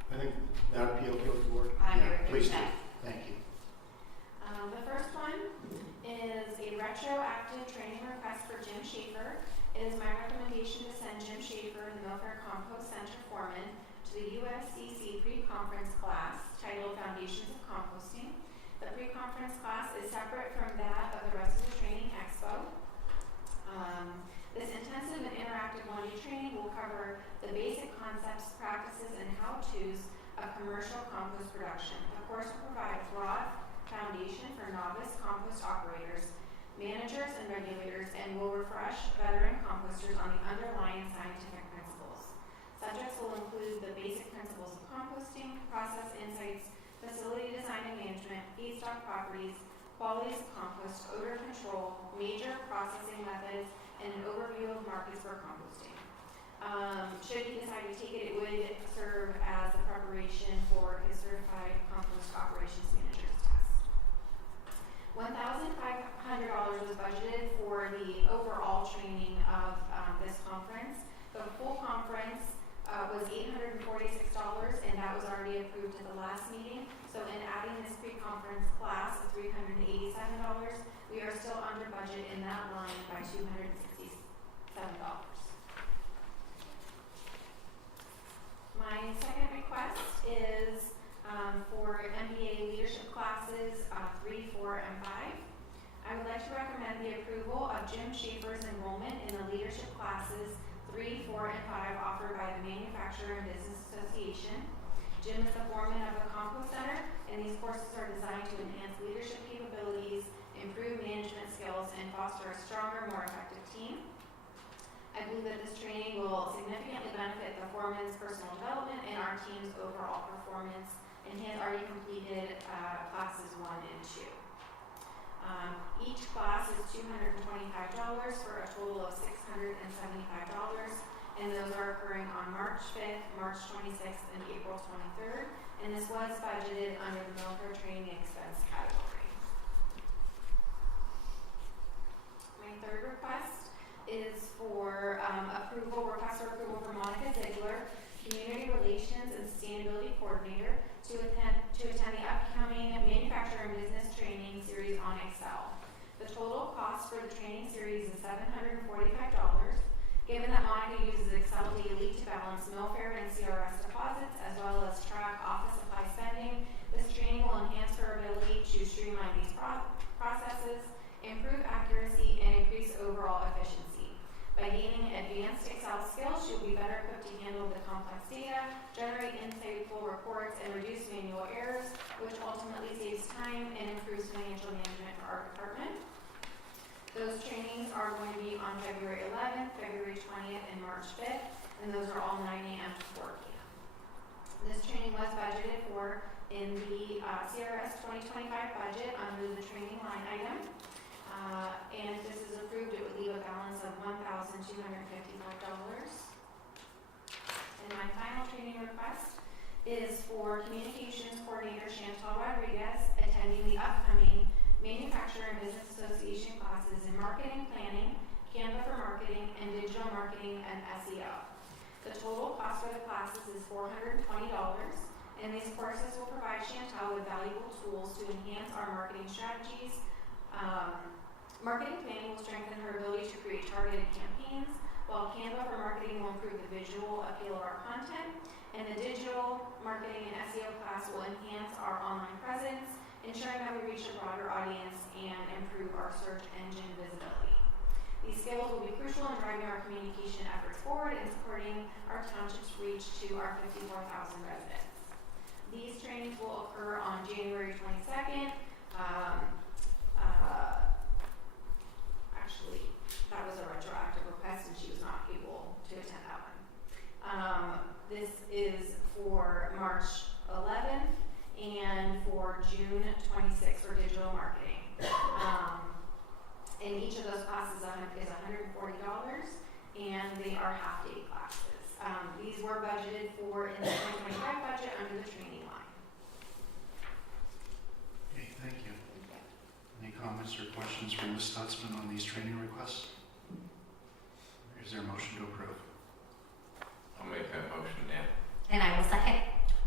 I think that would be okay with the board? I Yeah, agree please with do. that. Thank you. The first one is a retroactive training request for Jim Schaefer. It is my recommendation to send Jim Schaefer, the Milford Compost Center foreman, to the USCC pre-conference class titled Foundations of Composting. The pre-conference class is separate from that of the rest of the training expo. This intensive and interactive one-day training will cover the basic concepts, practices, and how-tos of commercial compost production. The course will provide a broad foundation for novice compost operators, managers, and regulators, and will refresh veteran composters on the underlying scientific principles. Subjects will include the basic principles of composting, process insights, facility design and management, feedstock properties, qualities of compost, odor control, major processing methods, and an overview of markets for composting. Should he decide to take it, it would serve as a preparation for his certified compost operations manager's test. $1,500 was budgeted for the overall training of this conference. The full conference was $846, and that was already approved at the last meeting. So in adding this pre-conference class of $387, we are still under budget in that line by $267. My second request is for MBA leadership classes 3, 4, and 5. I would like to recommend the approval of Jim Schaefer's enrollment in the leadership classes 3, 4, and 5 offered by the Manufacturer and Business Association. Jim is the foreman of the Compost Center, and these courses are designed to enhance leadership capabilities, improve management skills, and foster a stronger, more effective team. I believe that this training will significantly benefit the foreman's personal development and our team's overall performance, and he has already completed classes 1 and 2. Each class is $225 for a total of $675, and those are occurring on March 5th, March 26th, and April 23rd, and this was budgeted under the Milford Training Expense category. My third request is for request for approval Community Relations and Sustainability Coordinator, to attend the upcoming Manufacturer and Business Training Series on Excel. The total cost for the training series is $745. Given that Monica uses Excel daily to balance Millfair and CRS deposits as well as track office supply spending, this training will enhance her ability to streamline these processes, improve accuracy, and increase overall efficiency. By gaining advanced Excel skills, she'll be better equipped to handle the complex data, generate insightful reports, and reduce manual errors, which ultimately saves time and improves financial management for our department. Those trainings are going to be on February 11th, February 20th, and March 5th, and those are all 9 a.m. to 4 p.m. This training was budgeted for in the CRS 2025 budget under the training line item, and if this is approved, it would leave a balance of $1,255. And my final training request is for Communications Coordinator Chantal Rodriguez attending the upcoming Manufacturer and Business Association classes in Marketing Planning, Canva for Marketing, and Digital Marketing and SEO. The total cost for the classes is $420, and these courses will provide Chantal with valuable tools to enhance our marketing strategies. Marketing planning will strengthen her ability to create targeted campaigns, while Canva for Marketing will improve the visual appeal of our content, and the Digital Marketing and SEO class will enhance our online presence, ensuring that we reach a broader audience and improve our search engine visibility. These skills will be crucial in driving our communication efforts forward and supporting our township's reach to our 54,000 residents. These trainings will occur on January 22nd. Actually, that was a retroactive request and she was not able to attend that one. This is for March 11th and for June 26th for digital marketing. And each of those classes is $140, and they are half-day classes. These were budgeted for in the 2025 budget under the training line. Okay, thank you. Any comments or questions from Ms. Stutzman on these training requests? Is there a motion to approve? I'll make that motion, Dan. And I will second.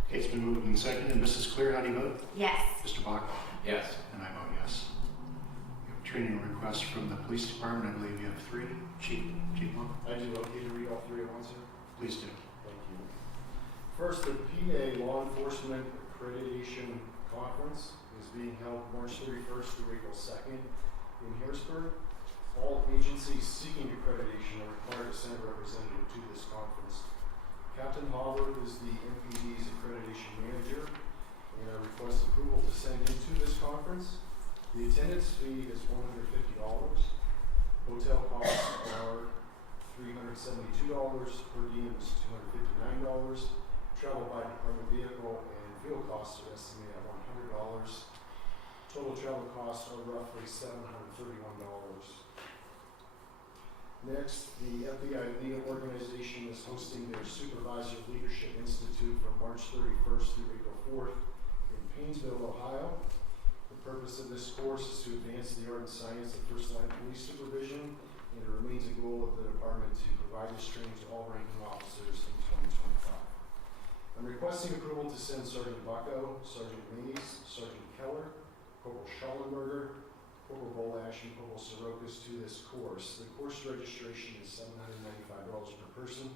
Okay, it's been moved and seconded. Mrs. Clear, how do you vote? Yes. Mr. Bach? Yes. And I vote yes. We have a training request from the police department. I believe you have 3. Chief Long? I do. Okay to read all 3 at once, sir? Please do. Thank you. First, the PA Law Enforcement Accreditation Conference is being held March 31st through April 2nd in Harrisburg. All agencies seeking accreditation are required to send a representative to this conference. Captain Howard is the MPD's accreditation manager, and I request approval to send him to this conference. The attendance fee is $150. Hotel costs are $372. Per diem is $259. Travel by department vehicle and fuel costs are estimated at $100. Total travel costs are roughly $731. Next, the FBI Legal Organization is hosting their Supervisor Leadership Institute from March 31st through April 4th in Painesville, Ohio. The purpose of this course is to advance the art and science of first-line police supervision, and it remains a goal of the department to provide this training to all ranking officers in 2025. I'm requesting approval to send Sergeant Bucko, Sergeant Mays, Sergeant Keller, Corporal Schallenberger, Corporal Bolash, and Corporal Sorokas to this course. The course registration is $795 per person,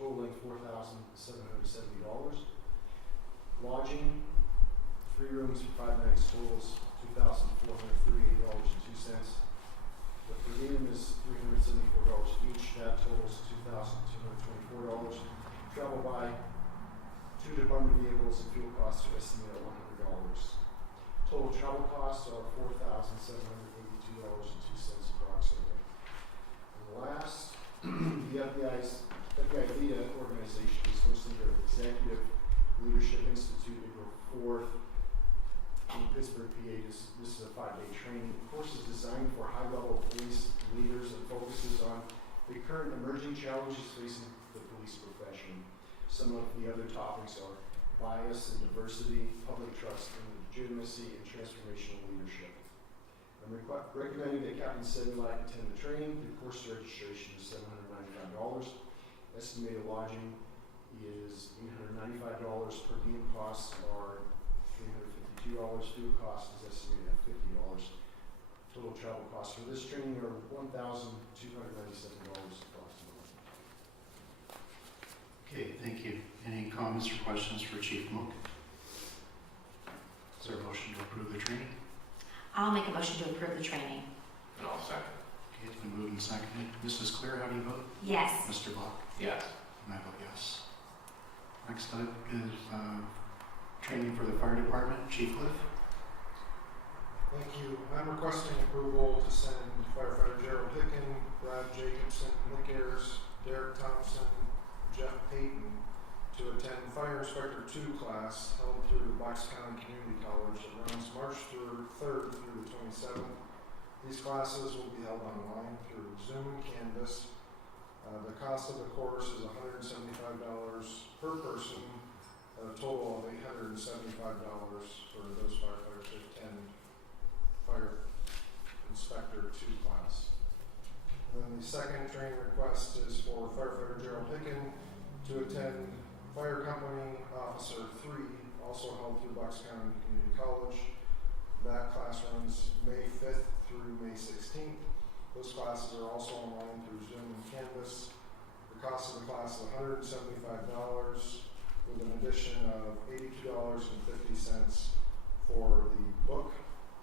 totaling $4,770. Lodging, 3 rooms for 5 nights, totals $2,438.02. The per diem is $374 each. That totals $2,224. Travel by 2 department vehicles and fuel costs are estimated at $100. Total travel costs are $4,782.02 approximately. And last, the FBI LEADA organization is hosting their Executive Leadership Institute April 4th in Pittsburgh, PA. This is a 5-day training. The course is designed for high-level police leaders and focuses on the current emerging challenges facing the police profession. Some of the other topics are bias and diversity, public trust and legitimacy, and transformational leadership. I'm recommending that Captain Sedulak attend the training. The course registration is $795. Estimated lodging is $895. Per diem costs are $352. Fuel cost is estimated at $50. Total travel costs for this training are $1,297 approximately. Okay, thank you. Any comments or questions for Chief Mook? Is there a motion to approve the training? I'll make a motion to approve the training. And I'll second. Okay, it's been moved and seconded. Mrs. Clear, how do you vote? Yes. Mr. Bach? Yes. And I vote yes. Next up is training for the fire department. Chief Cliff? Thank you. I'm requesting approval to send firefighter Gerald Hicken, Brad Jacobson, Nick Ayers, Derek Thompson, Jeff Payton to attend Fire Inspector 2 class held through Bucks County Community College that runs March 3rd through the 27th. These classes will be held online through Zoom and Canvas. The cost of the course is $175 per person, a total of $875 for those firefighters to attend Fire Inspector 2 class. And then the second training request is for firefighter Gerald Hicken to attend Fire Company Officer 3, also held through Bucks County Community College. That class runs May 5th through May 16th. Those classes are also online through Zoom and Canvas. The cost of the class is $175 with an addition of $82.50 for the book.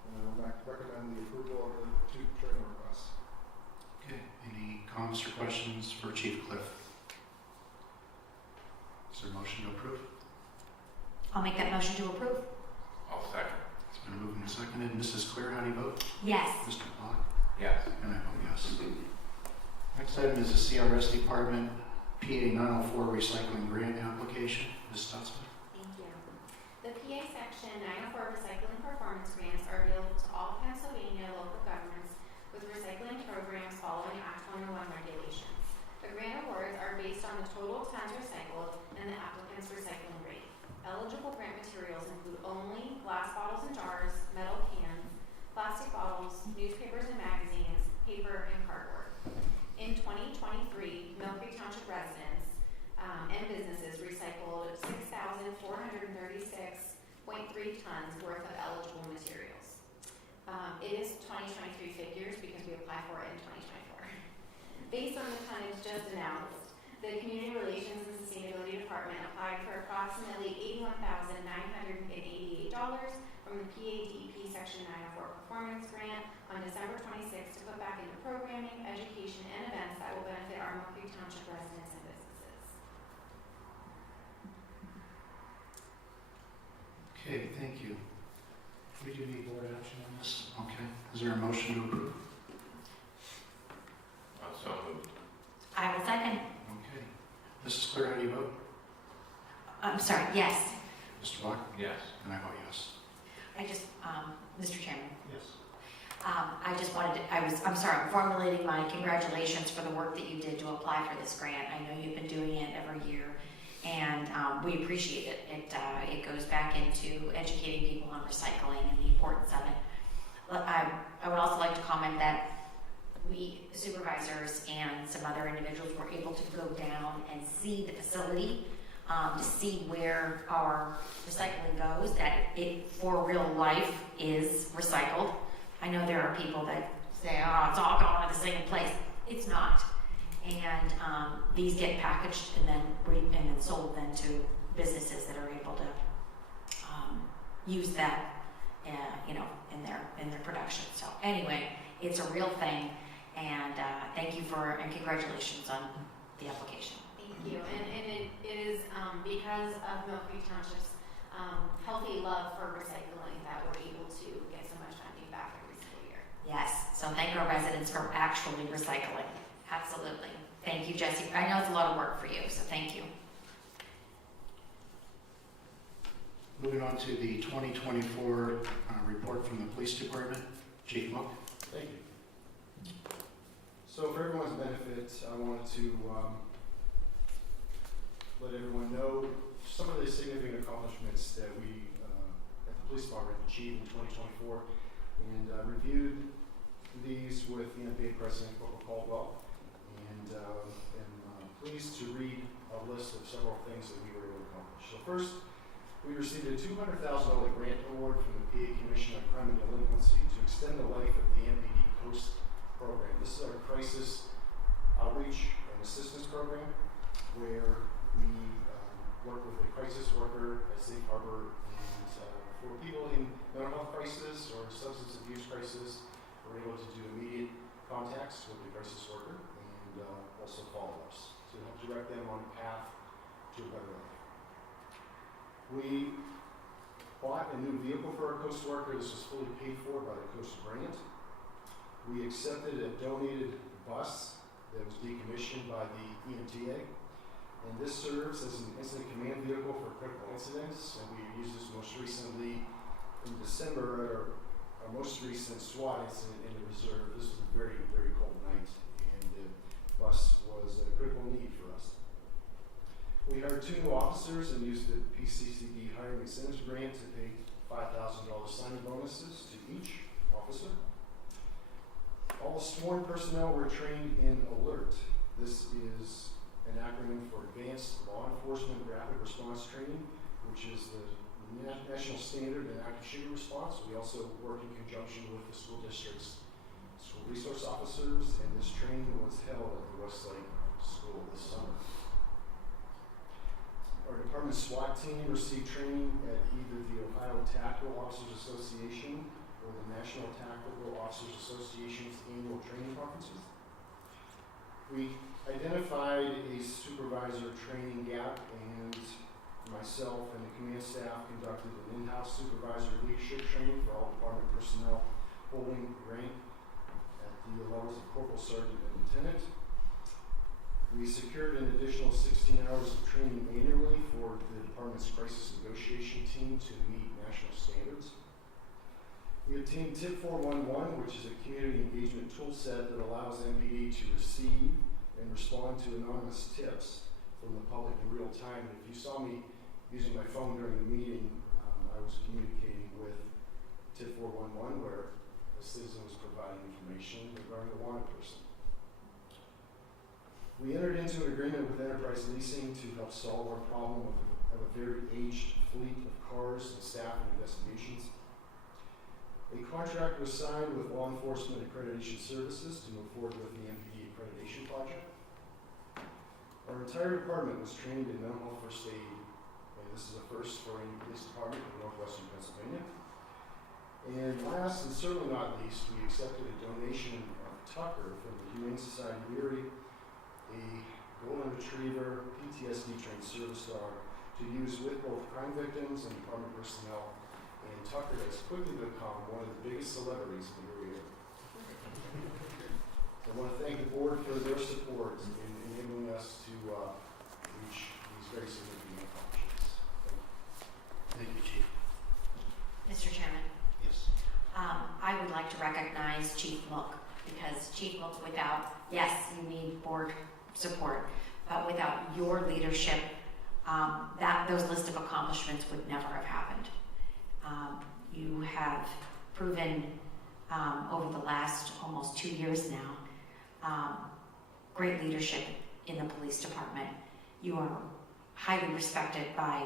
And I recommend the approval of the 2 training requests. Okay, any comments or questions for Chief Cliff? Is there a motion to approve? I'll make that motion to approve. I'll second. It's been moved and seconded. Mrs. Clear, how do you vote? Yes. Mr. Bach? Yes. And I vote yes. Next item is the CRS Department PA 904 Recycling Grant Application. Ms. Stutzman? Thank you. The PA Section 904 Recycling Performance Grants are available to all Pennsylvania local governments with recycling programs following Act 101 regulations. The grant awards are based on the total tons recycled and the applicant's recycling rate. Eligible grant materials include only glass bottles and jars, metal cans, plastic bottles, newspapers and magazines, paper, and cardboard. In 2023, Mill Creek Township residents and businesses recycled 6,436.3 tons worth of eligible materials. It is 2023 figures because we apply for it in 2024. Based on the tonnage just announced, the Community Relations and Sustainability Department applied for approximately $81,988 from the PADP Section 904 Performance Grant on December 26th to put back into programming, education, and events that will benefit our Mill Creek Township residents and businesses. Okay, thank you. We do need board action on this. Okay. Is there a motion to approve? So moved. I will second. Okay. Mrs. Clear, how do you vote? I'm sorry, yes. Mr. Bach? Yes. And I vote yes. I just, Mr. Chairman, Yes. I just wanted to, I'm sorry, I'm formulating my congratulations for the work that you did to apply for this grant. I know you've been doing it every year, and we appreciate it. It goes back into educating people on recycling and the importance of it. I would also like to comment that we supervisors and some other individuals were able to go down and see the facility to see where our recycling goes, that it for real life is recycled. I know there are people that say, oh, it's all going to the same place. It's not. And these get packaged and then sold then to businesses that are able to use that, in their production. So anyway, it's a real thing. And thank you and congratulations on the application. Thank you. And it is because of Mill Creek Township's healthy love for recycling that we're able to get so much funding back every single year. Yes, so thank our residents for actually recycling. Absolutely. Thank you, Jesse. I know it's a lot of work for you, so thank you. Moving on to the 2024 report from the Police Department. Chief Mook. Thank you. So for everyone's benefit, I wanted to let everyone know some of the significant accomplishments that we at the police department achieved in 2024, and reviewed these with the NPA President Corporal Caldwell, and am pleased to read a list of several things that we were able to accomplish. So first, we received a $200,000 grant award from the PA Commission on Crime and Delinquency to extend the life of the MPD COAST program. This is our crisis outreach and assistance program, where we work with a crisis worker at Safe Harbor, and for people in mental health crisis or substance abuse crisis, we're able to do immediate contacts with the crisis worker and also follow-ups to help direct them on a path to a better life. We bought a new vehicle for our COAST worker. This was fully paid for by the COAST grant. We accepted a donated bus that was decommissioned by the EMTA, and this serves as an incident command vehicle for critical incidents, and we used this most recently in December at our most recent SWAT incident in the reserve. This was a very, very cold night, and the bus was a critical need for us. We hired 2 new officers and used the PCCD hiring incentives grant to pay $5,000 signing bonuses to each officer. All sworn personnel were trained in ALERT. This is an acronym for Advanced Law Enforcement Rapid Response Training, which is the national standard in active shooter response. We also work in conjunction with the school district's school resource officers, and this training was held at the Westlake School this summer. Our department SWAT team received training at either the Ohio Tactical Officers Association or the National Tactical Officers Association's annual training conferences. We identified a supervisor training gap, and myself and the command staff conducted an in-house supervisor leadership training for all department personnel holding rank at the levels of corporal, sergeant, and lieutenant. We secured an additional 16 hours of training annually for the department's crisis negotiation team to meet national standards. We obtained TIP 411, which is a community engagement tool set that allows MPD to receive and respond to anonymous tips from the public in real time. And if you saw me using my phone during the meeting, I was communicating with TIP 411, where a citizen was providing information regarding a wanted person. We entered into an agreement with Enterprise Leasing to help solve our problem of a very aged fleet of cars and staff and investigations. A contract was signed with Law Enforcement Accreditation Services to move forward with the MPD accreditation project. Our entire department was trained in mental health first aid, and this is a first for any police department in northwestern Pennsylvania. And last and certainly not least, we accepted a donation of Tucker from the Humane Society of Erie, a golden retriever PTSD trained service dog to use with both crime victims and department personnel. And Tucker has quickly become one of the biggest celebrities in the area. I want to thank the board for their support in enabling us to reach these very significant accomplishments. Thank you, Chief. Mr. Chairman, Yes. I would like to recognize Chief Mook, because Chief Mook, without, yes, you need board support, but without your leadership, those list of accomplishments would never have happened. You have proven over the last almost 2 years now great leadership in the police department. You are highly respected by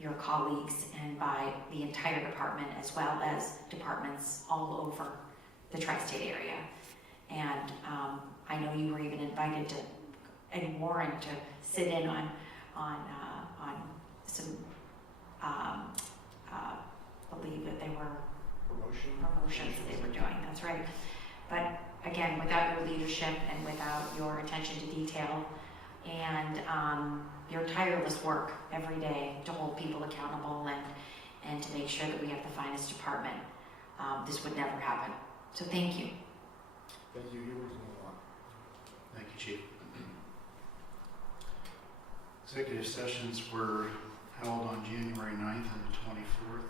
your colleagues and by the entire department, as well as departments all over the tri-state area. And I know you were even invited to, in Warren, to sit in on some, believe that they were promotions that they were doing. That's right. But again, without your leadership and without your attention to detail and your tireless work every day to hold people accountable and to make sure that we have the finest department, this would never happen. So thank you. Thank you. You were doing a lot. Thank you, Chief. Executive sessions were held on January 9th and the 24th.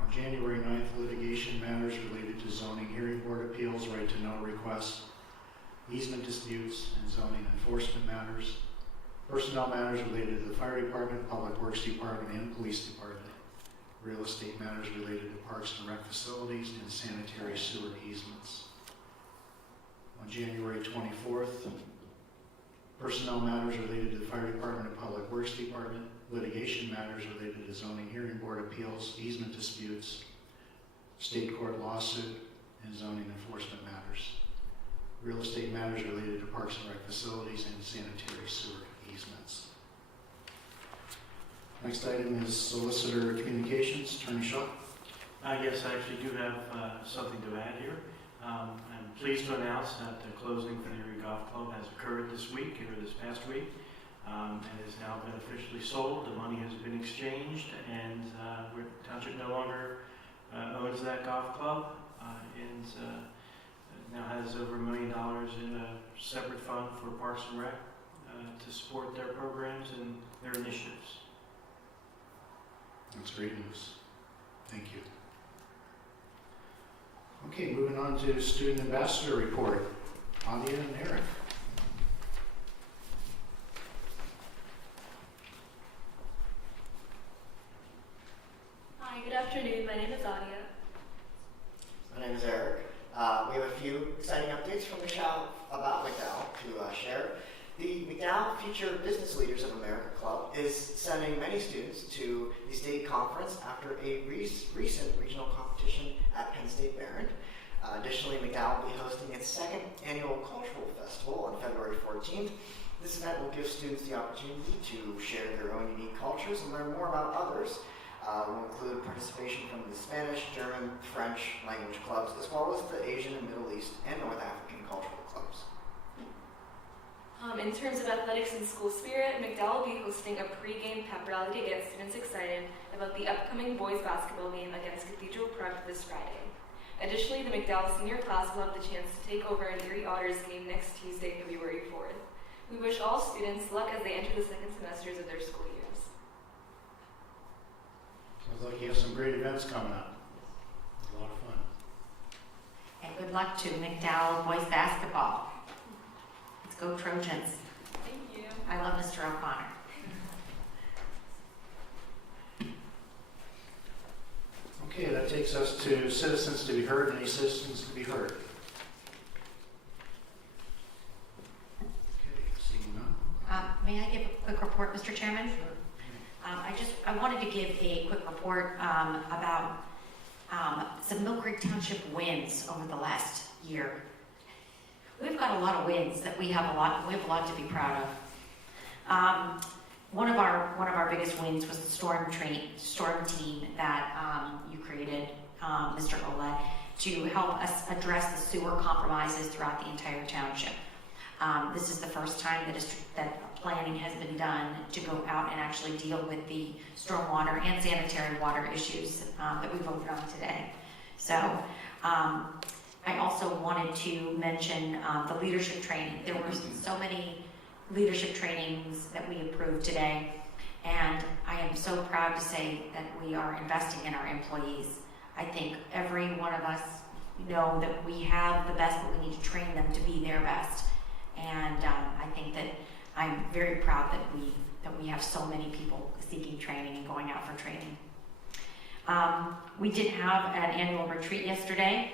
On January 9th, litigation matters related to zoning hearing board appeals, right to know requests, easement disputes, and zoning enforcement matters. Personnel matters related to the fire department, public works department, and police department. Real estate matters related to parks and rec facilities and sanitary sewer easements. On January 24th, personnel matters related to the Fire Department and Public Works Department, litigation matters related to zoning hearing board appeals, easement disputes, state court lawsuit, and zoning enforcement matters. Real estate matters related to parks and rec facilities and sanitary sewer easements. Next item is solicitor communications. Attorney Shaw. Yes, I actually do have something to add here. I'm pleased to announce that the closing for the Erie Golf Club has occurred this week, or this past week, and has now been officially sold. The money has been exchanged, and the township no longer owns that golf club, and now has over $1 million in a separate fund for Parks and Rec to support their programs and their initiatives. That's great news. Thank you. Okay, moving on to student ambassador report. Adia and Eric. Hi, good afternoon. My name is Adia. My name is Eric. We have a few exciting updates from McDowell about McDowell to share. The McDowell Future Business Leaders of America Club is sending many students to the state conference after a recent regional competition at Penn State Barron. Additionally, McDowell will be hosting its second annual cultural festival on February 14th. This event will give students the opportunity to share their own unique cultures and learn more about others. Will include participation from the Spanish, German, French language clubs, as well as the Asian and Middle East and North African cultural clubs. In terms of athletics and school spirit, McDowell will be hosting a pre-game pep rally to get students excited about the upcoming boys basketball game against Cathedral Prep this Friday. Additionally, the McDowell senior class will have the chance to take over an Erie Otters game next Tuesday, February 4th. We wish all students luck as they enter the second semesters of their school years. Sounds like you have some great events coming up. A lot of fun. And good luck to McDowell boys basketball. Let's go Trojans. Thank you. I love Mr. O'Connor. Okay, that takes us to citizens to be heard. Any citizens to be heard? Okay, seeing none. May I give a quick report, Mr. Chairman? Sure. I wanted to give a quick report about some Mill Creek Township wins over the last year. We've got a lot of wins that we have a lot to be proud of. One of our biggest wins was the storm team that you created, Mr. Oled, to help us address the sewer compromises throughout the entire township. This is the first time that planning has been done to go out and actually deal with the stormwater and sanitary water issues that we voted on today. So I also wanted to mention the leadership training. There were so many leadership trainings that we approved today, and I am so proud to say that we are investing in our employees. I think every one of us know that we have the best, but we need to train them to be their best. And I think that I'm very proud that we have so many people seeking training and going out for training. We did have an annual retreat yesterday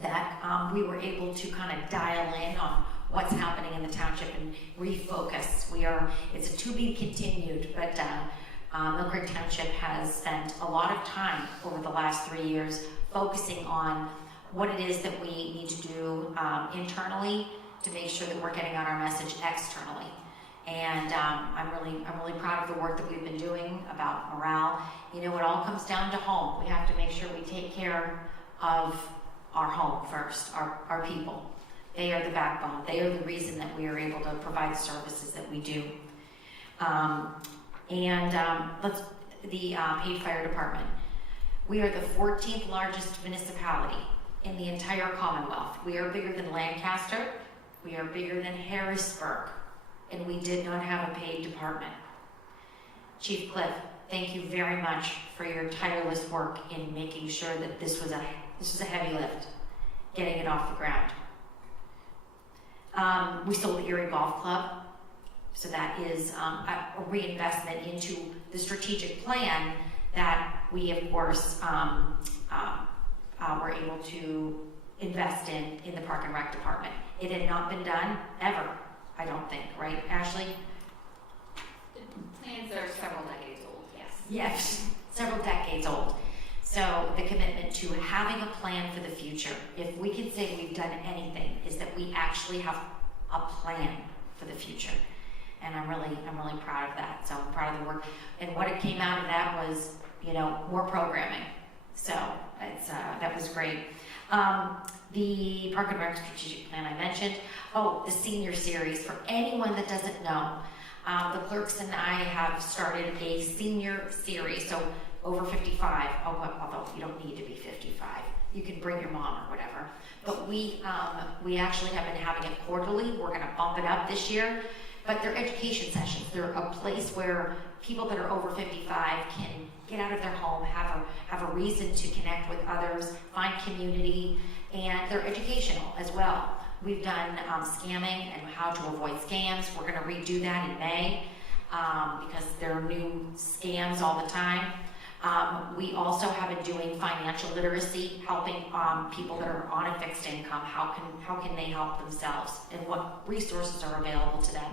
that we were able to kind of dial in on what's happening in the township and refocus. It's a to be continued, but Mill Creek Township has spent a lot of time over the last 3 years focusing on what it is that we need to do internally to make sure that we're getting out our message externally. And I'm really proud of the work that we've been doing about morale. You know, it all comes down to home. We have to make sure we take care of our home first, our people. They are the backbone. They are the reason that we are able to provide the services that we do. The Paid Fire Department. We are the 14th largest municipality in the entire Commonwealth. We are bigger than Lancaster. We are bigger than Harrisburg. And we did not have a paid department. Chief Cliff, thank you very much for your tireless work in making sure that this was a heavy lift, getting it off the ground. We sold the Erie Golf Club, so that is a reinvestment into the strategic plan that we, of course, were able to invest in the Park and Rec department. It had not been done ever I don't think, right, Ashley? Plans are several decades old, yes. Yes, several decades old. So the commitment to having a plan for the future, if we can say we've done anything, is that we actually have a plan for the future. And I'm really proud of that. So I'm proud of the work. And what it came out of that was, more programming. So it's, that was great. The Park and Rec strategic plan I mentioned. Oh, the senior series. For anyone that doesn't know, the clerks and I have started a senior series. So over 55, although you don't need to be 55. You can bring your mom or whatever. But we actually have been having it quarterly. We're going to bump it up this year. But they're education sessions. They're a place where people that are over 55 can get out of their home, have a reason to connect with others, find community, and they're educational as well. We've done scamming and how to avoid scams. We're going to redo that in May because there are new scams all the time. We also have been doing financial literacy, helping people that are on a fixed income. How can they help themselves, and what resources are available to them?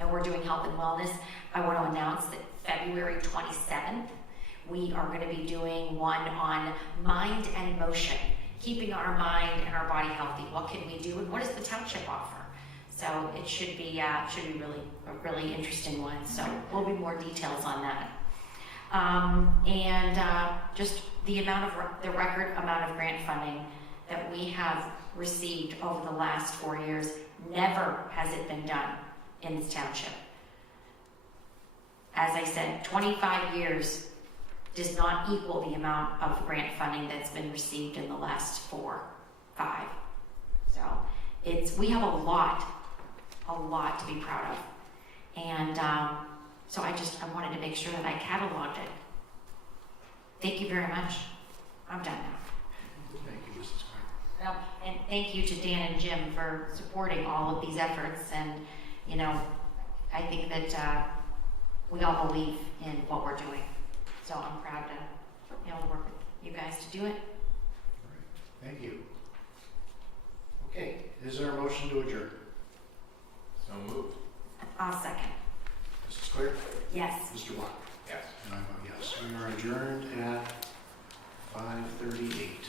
And we're doing health and wellness. I want to announce that February 27th, we are going to be doing one on mind and emotion, keeping our mind and our body healthy. What can we do, and what does the township offer? So it should be really a really interesting one. So there'll be more details on that. Just the record amount of grant funding that we have received over the last 4 years. Never has it been done in this township. As I said, 25 years does not equal the amount of grant funding that's been received in the last 4, 5. So we have a lot to be proud of. And so I wanted to make sure that I cataloged it. Thank you very much. I'm done now. Thank you, Mrs. Clark. And thank you to Dan and Jim for supporting all of these efforts. And, I think that we all believe in what we're doing. So I'm proud to be able to work with you guys to do it. All right. Thank you. Okay, is there a motion to adjourn? So moved. I'll second. Mrs. Clear? Yes. Mr. Block? Yes. And I vote yes. We are adjourned at 5:38.